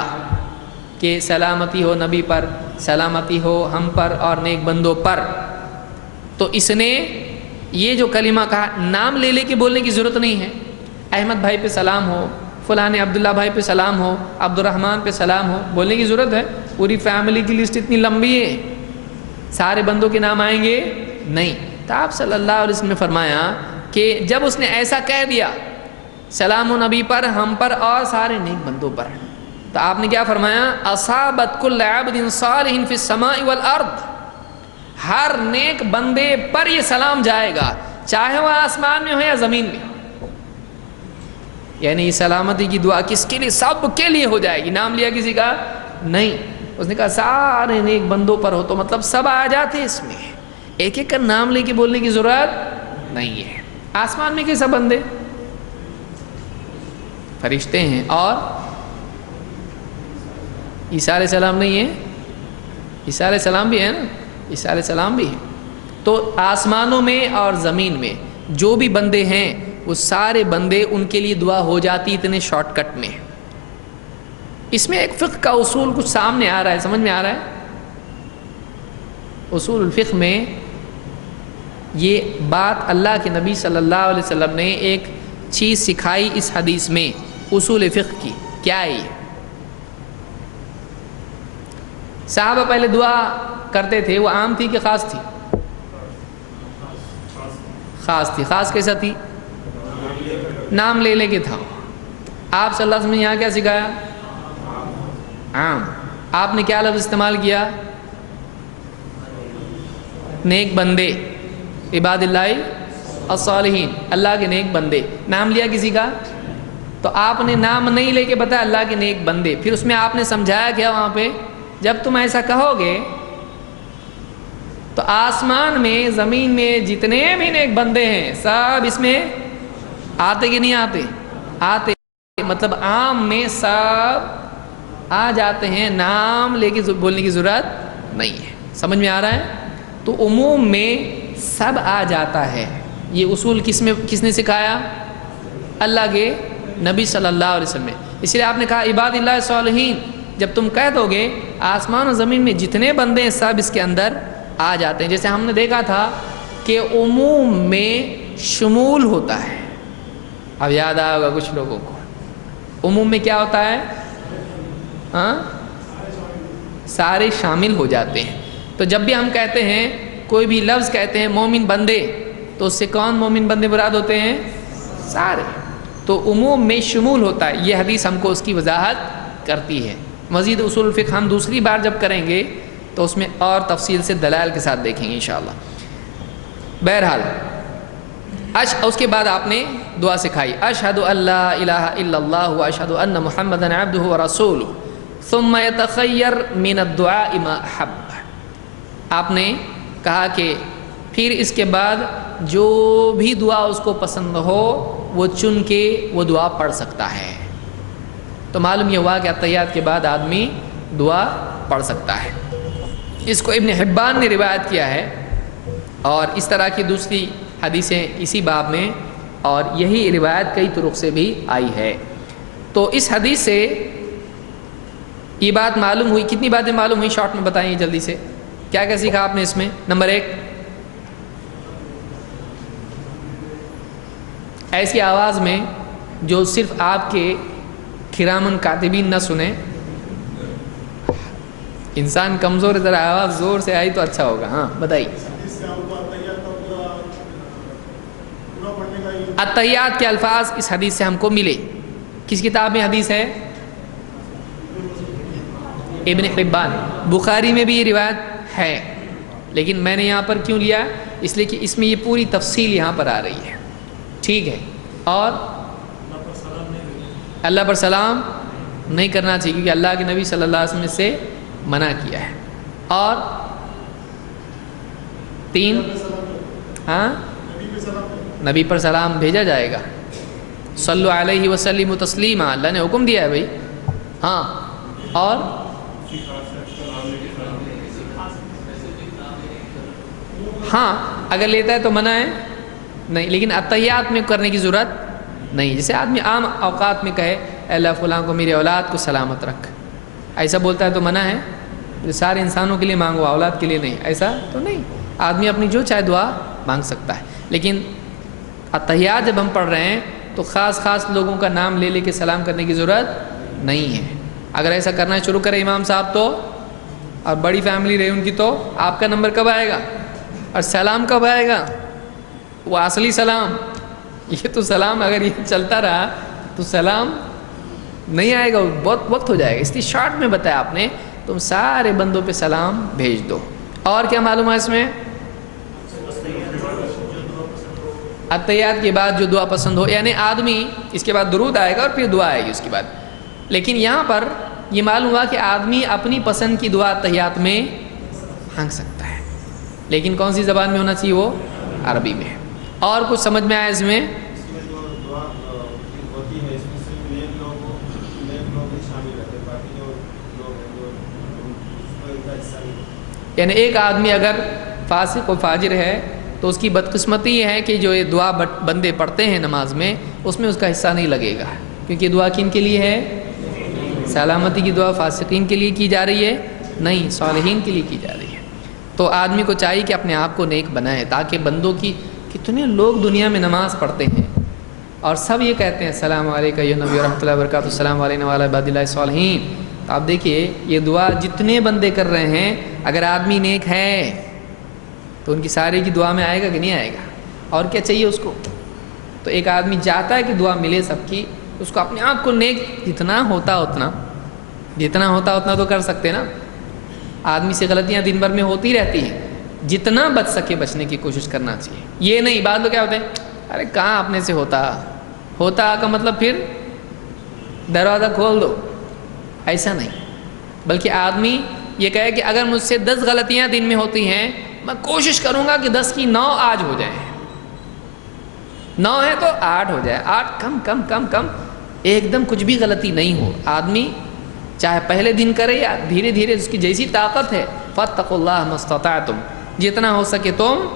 کہ سلامتی ہو نبی پر، سلامتی ہو ہم پر اور نیک بندوں پر، تو اس نے یہ جو کلمہ کہا، نام لے لے کے بولنے کی ضرورت نہیں ہے. احمد بھائی پہ سلام ہو، فلاں عبداللہ بھائی پہ سلام ہو، عبد الرحمن پہ سلام ہو، بولنے کی ضرورت ہے؟ پوری فیملی کی لسٹ اتنی لمبی ہے، سارے بندوں کے نام آئیں گے نہیں. تو آپ صلی اللہ علیہ وسلم نے فرمایا کہ جب اس نے ایسا کہہ دیا سلام و نبی پر، ہم پر اور سارے نیک بندوں پر، تو آپ نے کیا فرمایا؟ اصابت کل عبد صالح فی السماء والارض. ہر نیک بندے پر یہ سلام جائے گا، چاہے وہ آسمان میں ہو یا زمین میں ہو. یعنی سلامتی کی دعا کس کے لیے؟ سب کے لیے ہو جائے گی. نام لیا کسی کا نہیں. اس نے کہا سارے نیک بندوں پر ہو، تو مطلب سب آ جاتے اس میں. ایک ایک کا نام لے کے بولنے کی ضرورت نہیں ہے. آسمان میں کیسا بندے؟ فرشتے ہیں. اور عیسیٰ علیہ السلام نہیں ہے؟ عیسیٰ علیہ السلام بھی ہے نا، عیسیٰ علیہ السلام بھی ہے. تو آسمانوں میں اور زمین میں جو بھی بندے ہیں وہ سارے بندے ان کے لیے دعا ہو جاتی اتنے شارٹ کٹ میں. اس میں ایک فقہ کا اصول کچھ سامنے آ رہا ہے، سمجھ میں آ رہا ہے؟ اصول الفقہ میں یہ بات اللہ کے نبی صلی اللہ علیہ وسلم نے ایک چیز سکھائی اس حدیث میں اصول فقہ کی. کیا ہے یہ؟ صحابہ پہلے دعا کرتے تھے، وہ عام تھی کہ خاص تھی؟ خاص تھی. خاص کیسا تھی؟ نام لے لے کے تھا. آپ صلی اللہ علیہ وسلم نے یہاں کیا سکھایا؟ عام. آپ نے کیا لفظ استعمال کیا؟ نیک بندے، عباد اللہ الصالحین، اللہ کے نیک بندے. نام لیا کسی کا تو آپ نے نام نہیں لے کے بتایا اللہ کے نیک بندے. پھر اس میں آپ نے سمجھایا کیا وہاں پہ؟ جب تم ایسا کہو گے تو آسمان میں زمین میں جتنے بھی نیک بندے ہیں سب اس میں آتے کہ نہیں آتے؟ آتے. مطلب عام میں سب آ جاتے ہیں، نام لے کے بولنے کی ضرورت نہیں ہے. سمجھ میں آ رہا ہے؟ تو عموم میں سب آ جاتا ہے. یہ اصول کس نے سکھایا؟ اللہ کے نبی صلی اللہ علیہ وسلم نے. اس لیے آپ نے کہا عباد اللہ صالحین. جب تم کہہ دو گے آسمان و زمین میں جتنے بندے ہیں سب اس کے اندر آ جاتے ہیں. جیسے ہم نے دیکھا تھا کہ عموم میں شمول ہوتا ہے. اب یاد آئے ہوگا کچھ لوگوں کو. عموم میں کیا ہوتا ہے؟ سارے شامل ہو جاتے ہیں. تو جب بھی ہم کہتے ہیں کوئی بھی لفظ کہتے ہیں مومن بندے، تو اس سے کون مومن بندے مراد ہوتے ہیں؟ سارے. تو عموم میں شمول ہوتا ہے. یہ حدیث ہم کو اس کی وضاحت کرتی ہے. مزید اصول الفقہ ہم دوسری بار جب کریں گے تو اس میں اور تفصیل سے دلائل کے ساتھ دیکھیں گے انشاءاللہ. بہرحال اس کے بعد آپ نے دعا سکھائی، اشہد ان لا الہ الا اللہ واشہد ان محمدا عبدہ ورسولہ ثم یتخیر من الدعاء ما احب. آپ نے کہا کہ پھر اس کے بعد جو بھی دعا اس کو پسند ہو وہ چن کے وہ دعا پڑھ سکتا ہے. تو معلوم یہ ہوا کہ اتحیات کے بعد آدمی دعا پڑھ سکتا ہے. اس کو ابن حبان نے روایت کیا ہے، اور اس طرح کی دوسری حدیثیں اسی باب میں، اور یہی روایت کئی طرق سے بھی آئی ہے. تو اس حدیث سے یہ بات معلوم ہوئی. کتنی باتیں معلوم ہوئی شارٹ میں بتائیں جلدی سے. کیا کیا سیکھا آپ نے اس میں؟ نمبر 1، ایسی آواز میں جو صرف آپ کے کرامن کاتبین نہ سنیں. انسان کمزور ہے، ذرا آواز زور سے آئی تو اچھا ہوگا. ہاں بتائیے. اتحیات کے الفاظ اس حدیث سے ہم کو ملے. کس کتاب میں حدیث ہے؟ ابن حبان. بخاری میں بھی یہ روایت ہے، لیکن میں نے یہاں پر کیوں لیا؟ اس لیے کہ اس میں یہ پوری تفصیل یہاں پر آ رہی ہے. ٹھیک ہے. اور اللہ پر سلام نہیں کرنا چاہیے کیونکہ اللہ کے نبی صلی اللہ علیہ وسلم سے منع کیا ہے. اور 3، ہاں نبی پر سلام بھیجا جائے گا. صلو علیہ وسلم تسلیما، اللہ نے حکم دیا ہے بھائی. ہاں. اور ہاں اگر لیتا ہے تو منع ہے نہیں، لیکن اتحیات میں کرنے کی ضرورت نہیں. جیسے آدمی عام اوقات میں کہے اے اللہ فلاں کو میری اولاد کو سلامت رکھ، ایسا بولتا ہے تو منع ہے. سارے انسانوں کے لیے مانگو، اولاد کے لیے نہیں، ایسا تو نہیں. آدمی اپنی جو چاہے دعا مانگ سکتا ہے. لیکن اتحیات جب ہم پڑھ رہے ہیں تو خاص لوگوں کا نام لے کے سلام کرنے کی ضرورت نہیں ہے. اگر ایسا کرنا شروع کرے امام صاحب تو، اور بڑی فیملی رہی ان کی، تو آپ کا نمبر کب آئے گا اور سلام کب آئے گا؟ وہ اصلی سلام. یہ تو سلام اگر یہ چلتا رہا تو سلام نہیں آئے گا، بہت وقت ہو جائے گا. اس لیے شارٹ میں بتایا آپ نے تم سارے بندوں پہ سلام بھیج دو. اور کیا معلوم ہے اس میں؟ اتحیات کے بعد جو دعا پسند ہو، یعنی آدمی اس کے بعد درود آئے گا اور پھر دعا آئے گی اس کے بعد. لیکن یہاں پر یہ معلوم ہوا کہ آدمی اپنی پسند کی دعا اتحیات میں مانگ سکتا ہے، لیکن کون سی زبان میں ہونا چاہیے؟ وہ عربی میں. اور کچھ سمجھ میں آیا اس میں؟ یعنی ایک آدمی اگر فاسق و فاجر ہے تو اس کی بدقسمتی یہ ہے کہ جو یہ دعا بندے پڑھتے ہیں نماز میں، اس میں اس کا حصہ نہیں لگے گا. کیونکہ دعا کن کے لیے ہے؟ سلامتی کی دعا فاسقین کے لیے کی جا رہی ہے نہیں، صالحین کے لیے کی جا رہی ہے. تو آدمی کو چاہیے کہ اپنے آپ کو نیک بنائے، تاکہ بندوں کی، کتنے لوگ دنیا میں نماز پڑھتے ہیں اور سب یہ کہتے ہیں السلام علیکم یا نبی ورحمۃ اللہ وبرکاتہ، السلام علیکم وعلی عباد اللہ الصالحین. تو آپ دیکھیے یہ دعا جتنے بندے کر رہے ہیں، اگر آدمی نیک ہے تو ان کی سارے کی دعا میں آئے گا کہ نہیں آئے گا؟ اور کیا چاہیے اس کو؟ تو ایک آدمی چاہتا ہے کہ دعا ملے سب کی، اس کو اپنے آپ کو نیک جتنا ہوتا اتنا تو کر سکتے نا. آدمی سے غلطیاں دن بھر میں ہوتی رہتی ہیں، جتنا بچ سکے بچنے کی کوشش کرنا چاہیے. یہ نہیں بعد لوگ کیا ہوتے ہیں، ارے کہاں اپنے سے ہوتا کا مطلب پھر دروازہ کھول دو، ایسا نہیں. بلکہ آدمی یہ کہے کہ اگر مجھ سے 10 غلطیاں دن میں ہوتی ہیں، میں کوشش کروں گا کہ 10 کی 9 آج ہو جائیں. 9 ہے تو 8 ہو جائے، 8 کم ایک دم کچھ بھی غلطی نہیں ہو، آدمی چاہے پہلے دن کرے یا دھیرے دھیرے اس کی جیسی طاقت ہے، فاتقوا اللہ ما استطعتم، جتنا ہو سکے تم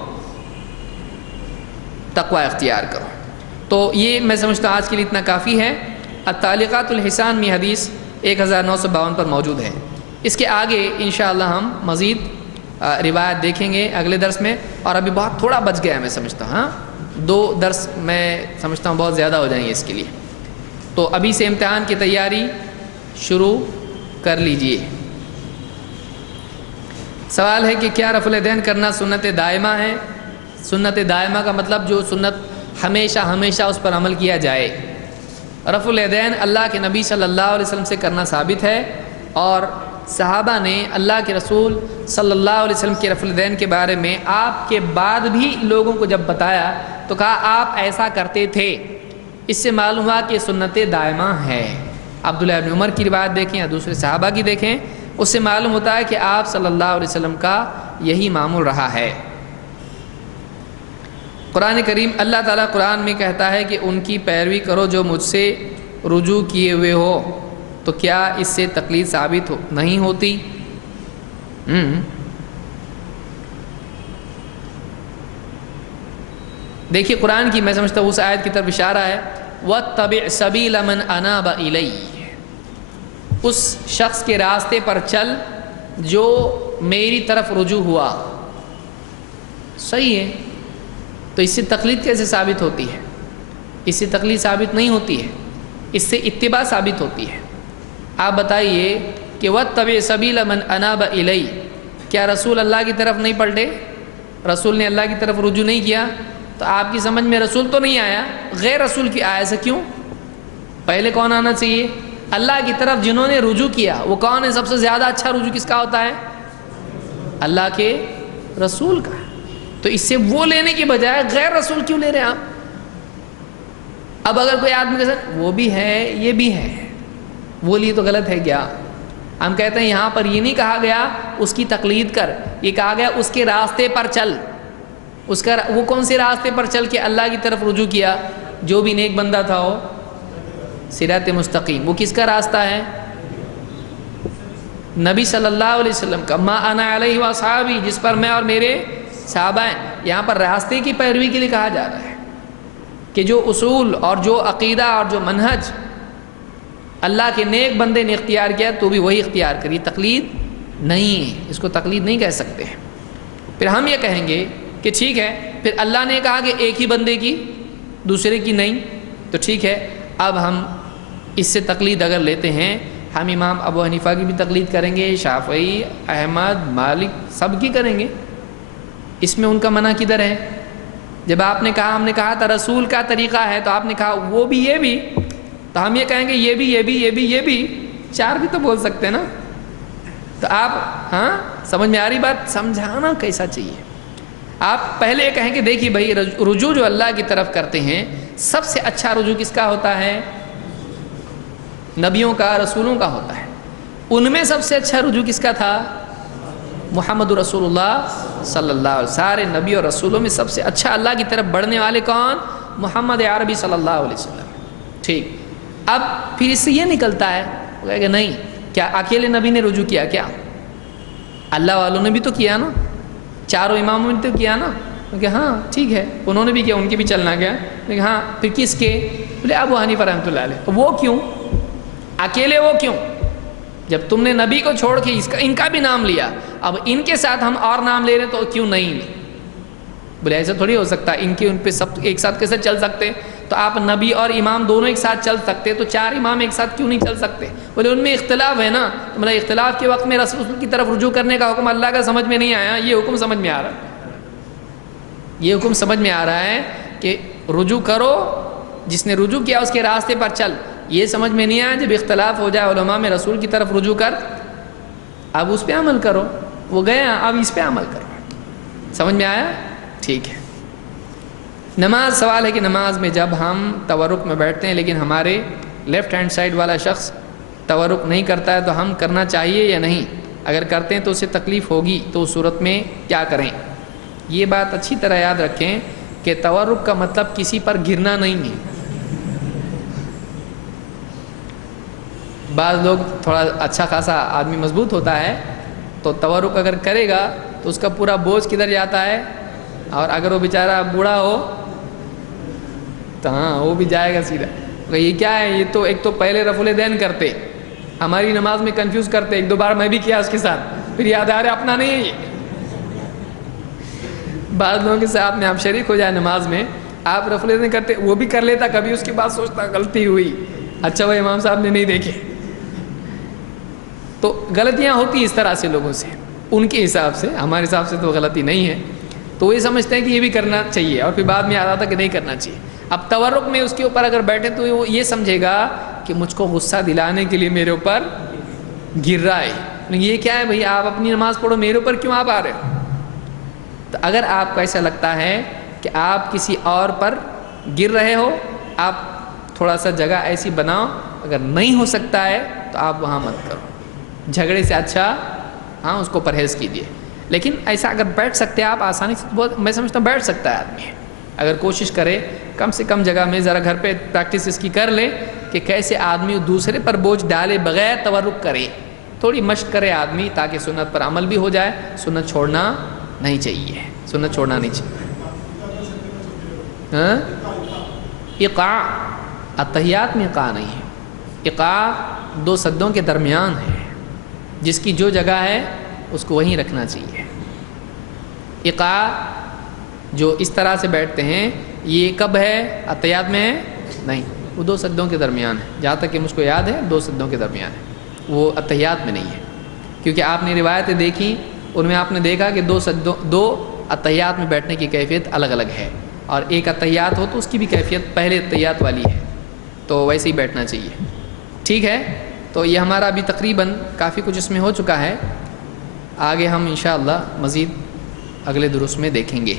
تقوی اختیار کرو۔ تو یہ میں سمجھتا ہوں آج کے لیے اتنا کافی ہے۔ التعلیقات الحسان میں حدیث 1952 پر موجود ہے۔ اس کے آگے انشاءاللہ ہم مزید روایت دیکھیں گے اگلے درس میں، اور ابھی بہت تھوڑا بچ گیا ہے میں سمجھتا ہوں، 2 درس میں سمجھتا ہوں بہت زیادہ ہو جائیں گے اس کے لیے، تو ابھی سے امتحان کی تیاری شروع کر لیجئے۔ سوال ہے کہ کیا رفع الیدین کرنا سنت دائمہ ہے؟ سنت دائمہ کا مطلب جو سنت ہمیشہ ہمیشہ اس پر عمل کیا جائے۔ رفع الیدین اللہ کے نبی صلی اللہ علیہ وسلم سے کرنا ثابت ہے، اور صحابہ نے اللہ کے رسول صلی اللہ علیہ وسلم کے رفع الیدین کے بارے میں آپ کے بعد بھی لوگوں کو جب بتایا تو کہا آپ ایسا کرتے تھے۔ اس سے معلوم ہوا کہ سنت دائمہ ہے۔ عبداللہ ابن عمر کی روایت دیکھیں یا دوسرے صحابہ کی دیکھیں، اس سے معلوم ہوتا ہے کہ آپ صلی اللہ علیہ وسلم کا یہی معمول رہا ہے۔ قرآن کریم اللہ تعالیٰ قرآن میں کہتا ہے کہ ان کی پیروی کرو جو مجھ سے رجوع کیے ہوئے ہو، تو کیا اس سے تقلید ثابت نہیں ہوتی؟ دیکھیے قرآن کی میں سمجھتا ہوں اس آیت کی طرف اشارہ ہے، وَاتَّبِعْ سَبِيلَ مَنْ أَنَابَ إِلَيَّ، اس شخص کے راستے پر چل جو میری طرف رجوع ہوا۔ صحیح ہے، تو اس سے تقلید کیسے ثابت ہوتی ہے؟ اس سے تقلید ثابت نہیں ہوتی ہے، اس سے اتباع ثابت ہوتی ہے۔ آپ بتائیے کہ وَاتَّبِعْ سَبِيلَ مَنْ أَنَابَ إِلَيَّ، کیا رسول اللہ کی طرف نہیں پلٹے؟ رسول نے اللہ کی طرف رجوع نہیں کیا؟ تو آپ کی سمجھ میں رسول تو نہیں آیا، غیر رسول کی آیا سے کیوں؟ پہلے کون آنا چاہیے؟ اللہ کی طرف جنہوں نے رجوع کیا وہ کون ہے؟ سب سے زیادہ اچھا رجوع کس کا ہوتا ہے؟ اللہ کے رسول کا۔ تو اس سے وہ لینے کی بجائے غیر رسول کیوں لے رہے ہیں آپ؟ اب اگر کوئی آدمی کے ساتھ وہ بھی ہے یہ بھی ہے، وہ لیے تو غلط ہے کیا؟ ہم کہتے ہیں یہاں پر یہ نہیں کہا گیا اس کی تقلید کر، یہ کہا گیا اس کے راستے پر چل۔ اس کا وہ کون سے راستے پر چل کے اللہ کی طرف رجوع کیا؟ جو بھی نیک بندہ تھا وہ صراط مستقیم، وہ کس کا راستہ ہے؟ نبی صلی اللہ علیہ وسلم کا، ما انا علیہ واصحابی، جس پر میں اور میرے صحابہ ہیں۔ یہاں پر راستے کی پیروی کے لیے کہا جا رہا ہے کہ جو اصول اور جو عقیدہ اور جو منہج اللہ کے نیک بندے نے اختیار کیا تو بھی وہی اختیار کری، تقلید نہیں ہے، اس کو تقلید نہیں کہہ سکتے ہیں۔ پھر ہم یہ کہیں گے کہ ٹھیک ہے، پھر اللہ نے کہا کہ ایک ہی بندے کی دوسرے کی نہیں، تو ٹھیک ہے اب ہم اس سے تقلید اگر لیتے ہیں، ہم امام ابو حنیفہ کی بھی تقلید کریں گے، شافعی، احمد، مالک، سب کی کریں گے۔ اس میں ان کا منع کدھر ہے؟ جب آپ نے کہا، ہم نے کہا تھا رسول کا طریقہ ہے، تو آپ نے کہا وہ بھی یہ بھی، تو ہم یہ کہیں گے یہ بھی یہ بھی یہ بھی یہ بھی، 4 بھی تو بول سکتے ہیں نا۔ تو آپ سمجھ میں آ رہی بات؟ سمجھانا کیسا چاہیے؟ آپ پہلے یہ کہیں کہ دیکھیے بھائی رجوع جو اللہ کی طرف کرتے ہیں سب سے اچھا رجوع کس کا ہوتا ہے؟ نبیوں کا، رسولوں کا ہوتا ہے۔ ان میں سب سے اچھا رجوع کس کا تھا؟ محمد رسول اللہ صلی اللہ علیہ وسلم۔ سارے نبی اور رسولوں میں سب سے اچھا اللہ کی طرف بڑھنے والے کون؟ محمد عربی صلی اللہ علیہ وسلم۔ ٹھیک، اب پھر اس سے یہ نکلتا ہے وہ کہے کہ نہیں، کیا اکیلے نبی نے رجوع کیا؟ کیا اللہ والوں نے بھی تو کیا نا، چاروں اماموں نے تو کیا نا؟ کہ ہاں ٹھیک ہے انہوں نے بھی کیا، ان کے بھی چلنا گیا، لیکن ہاں پھر کس کے؟ بولے ابو حنیفہ رحمۃ اللہ علیہ۔ وہ کیوں اکیلے؟ وہ کیوں؟ جب تم نے نبی کو چھوڑ کے ان کا بھی نام لیا، اب ان کے ساتھ ہم اور نام لے رہے تو کیوں نہیں؟ بولے ایسا تھوڑی ہو سکتا، ان کے ان پہ سب ایک ساتھ کیسے چل سکتے؟ تو آپ نبی اور امام دونوں ایک ساتھ چل سکتے، تو 4 امام ایک ساتھ کیوں نہیں چل سکتے؟ بولے ان میں اختلاف ہے نا، تو مطلب اختلاف کے وقت میں رسول کی طرف رجوع کرنے کا حکم اللہ کا سمجھ میں نہیں آیا، یہ حکم سمجھ میں آ رہا ہے، یہ حکم سمجھ میں آ رہا ہے کہ رجوع کرو، جس نے رجوع کیا اس کے راستے پر چل۔ یہ سمجھ میں نہیں آیا جب اختلاف ہو جائے علماء میں رسول کی طرف رجوع کر، اب اس پہ عمل کرو، وہ گیا اب اس پہ عمل کرو۔ سمجھ میں آیا؟ ٹھیک ہے۔ نماز، سوال ہے کہ نماز میں جب ہم تورک میں بیٹھتے ہیں لیکن ہمارے لیفٹ ہینڈ سائڈ والا شخص تورک نہیں کرتا ہے تو ہم کرنا چاہیے یا نہیں؟ اگر کرتے ہیں تو اسے تکلیف ہوگی، تو اس صورت میں کیا کریں؟ یہ بات اچھی طرح یاد رکھیں کہ تورک کا مطلب کسی پر گرنا نہیں ہے، بعض لوگ تھوڑا اچھا خاصا آدمی مضبوط ہوتا ہے تو تورک اگر کرے گا تو اس کا پورا بوجھ کدھر جاتا ہے، اور اگر وہ بیچارہ بوڑھا ہو تو ہاں وہ بھی جائے گا سیدھا۔ یہ کیا ہے، یہ تو ایک تو پہلے رفع الیدین کرتے، ہماری نماز میں کنفیوز کرتے، ایک دو بار میں بھی کیا اس کے ساتھ، پھر یاد آ رہا اپنا نہیں ہے یہ۔ بعض لوگوں کے ساتھ میں آپ شریک ہو جائے نماز میں، آپ رفع الیدین کرتے، وہ بھی کر لیتا، کبھی اس کے بعد سوچتا غلطی ہوئی، اچھا وہ امام صاحب نے نہیں دیکھے۔ تو غلطیاں ہوتی اس طرح سے لوگوں سے، ان کے حساب سے، ہمارے حساب سے تو غلطی نہیں ہے، تو وہ یہ سمجھتے ہیں کہ یہ بھی کرنا چاہیے، اور پھر بعد میں یاد آتا کہ نہیں کرنا چاہیے۔ اب تورک میں اس کے اوپر اگر بیٹھے تو وہ یہ سمجھے گا کہ مجھ کو غصہ دلانے کے لیے میرے اوپر گر رہا ہے، یہ کیا ہے بھئی، آپ اپنی نماز پڑھو، میرے اوپر کیوں آپ آ رہے ہو؟ تو اگر آپ کو ایسا لگتا ہے کہ آپ کسی اور پر گر رہے ہو، آپ تھوڑا سا جگہ ایسی بناؤ، اگر نہیں ہو سکتا ہے تو آپ وہاں مت کرو، جھگڑے سے اچھا ہاں اس کو پرہیز کیجیے۔ لیکن ایسا اگر بیٹھ سکتے ہیں آپ آسانی سے، بہت میں سمجھتا ہوں بیٹھ سکتا ہے آدمی، اگر کوشش کرے کم سے کم جگہ میں، ذرا گھر پہ پریکٹس اس کی کر لے کہ کیسے آدمی دوسرے پر بوجھ ڈالے بغیر تورک کرے، تھوڑی مشق کرے آدمی، تاکہ سنت پر عمل بھی ہو جائے۔ سنت چھوڑنا نہیں چاہیے، سنت چھوڑنا نہیں چاہیے۔ ہاں ایقاع، اتحیات میں ایقاع نہیں ہے، ایقاع دو سدوں کے درمیان ہے، جس کی جو جگہ ہے اس کو وہیں رکھنا چاہیے۔ ایقاع جو اس طرح سے بیٹھتے ہیں، یہ کب ہے؟ اتحیات میں ہے نہیں، وہ دو سدوں کے درمیان ہے، جہاں تک کہ مجھ کو یاد ہے دو سدوں کے درمیان ہے، وہ اتحیات میں نہیں ہے، کیونکہ آپ نے روایتیں دیکھی، ان میں آپ نے دیکھا کہ دو اتحیات میں بیٹھنے کی کیفیت الگ الگ ہے، اور ایک اتحیات ہو تو اس کی بھی کیفیت پہلے اتحیات والی ہے، تو ویسے ہی بیٹھنا چاہیے۔ ٹھیک ہے، تو یہ ہمارا ابھی تقریباً کافی کچھ اس میں ہو چکا ہے، آگے ہم انشاءاللہ مزید اگلے دروس میں دیکھیں گے۔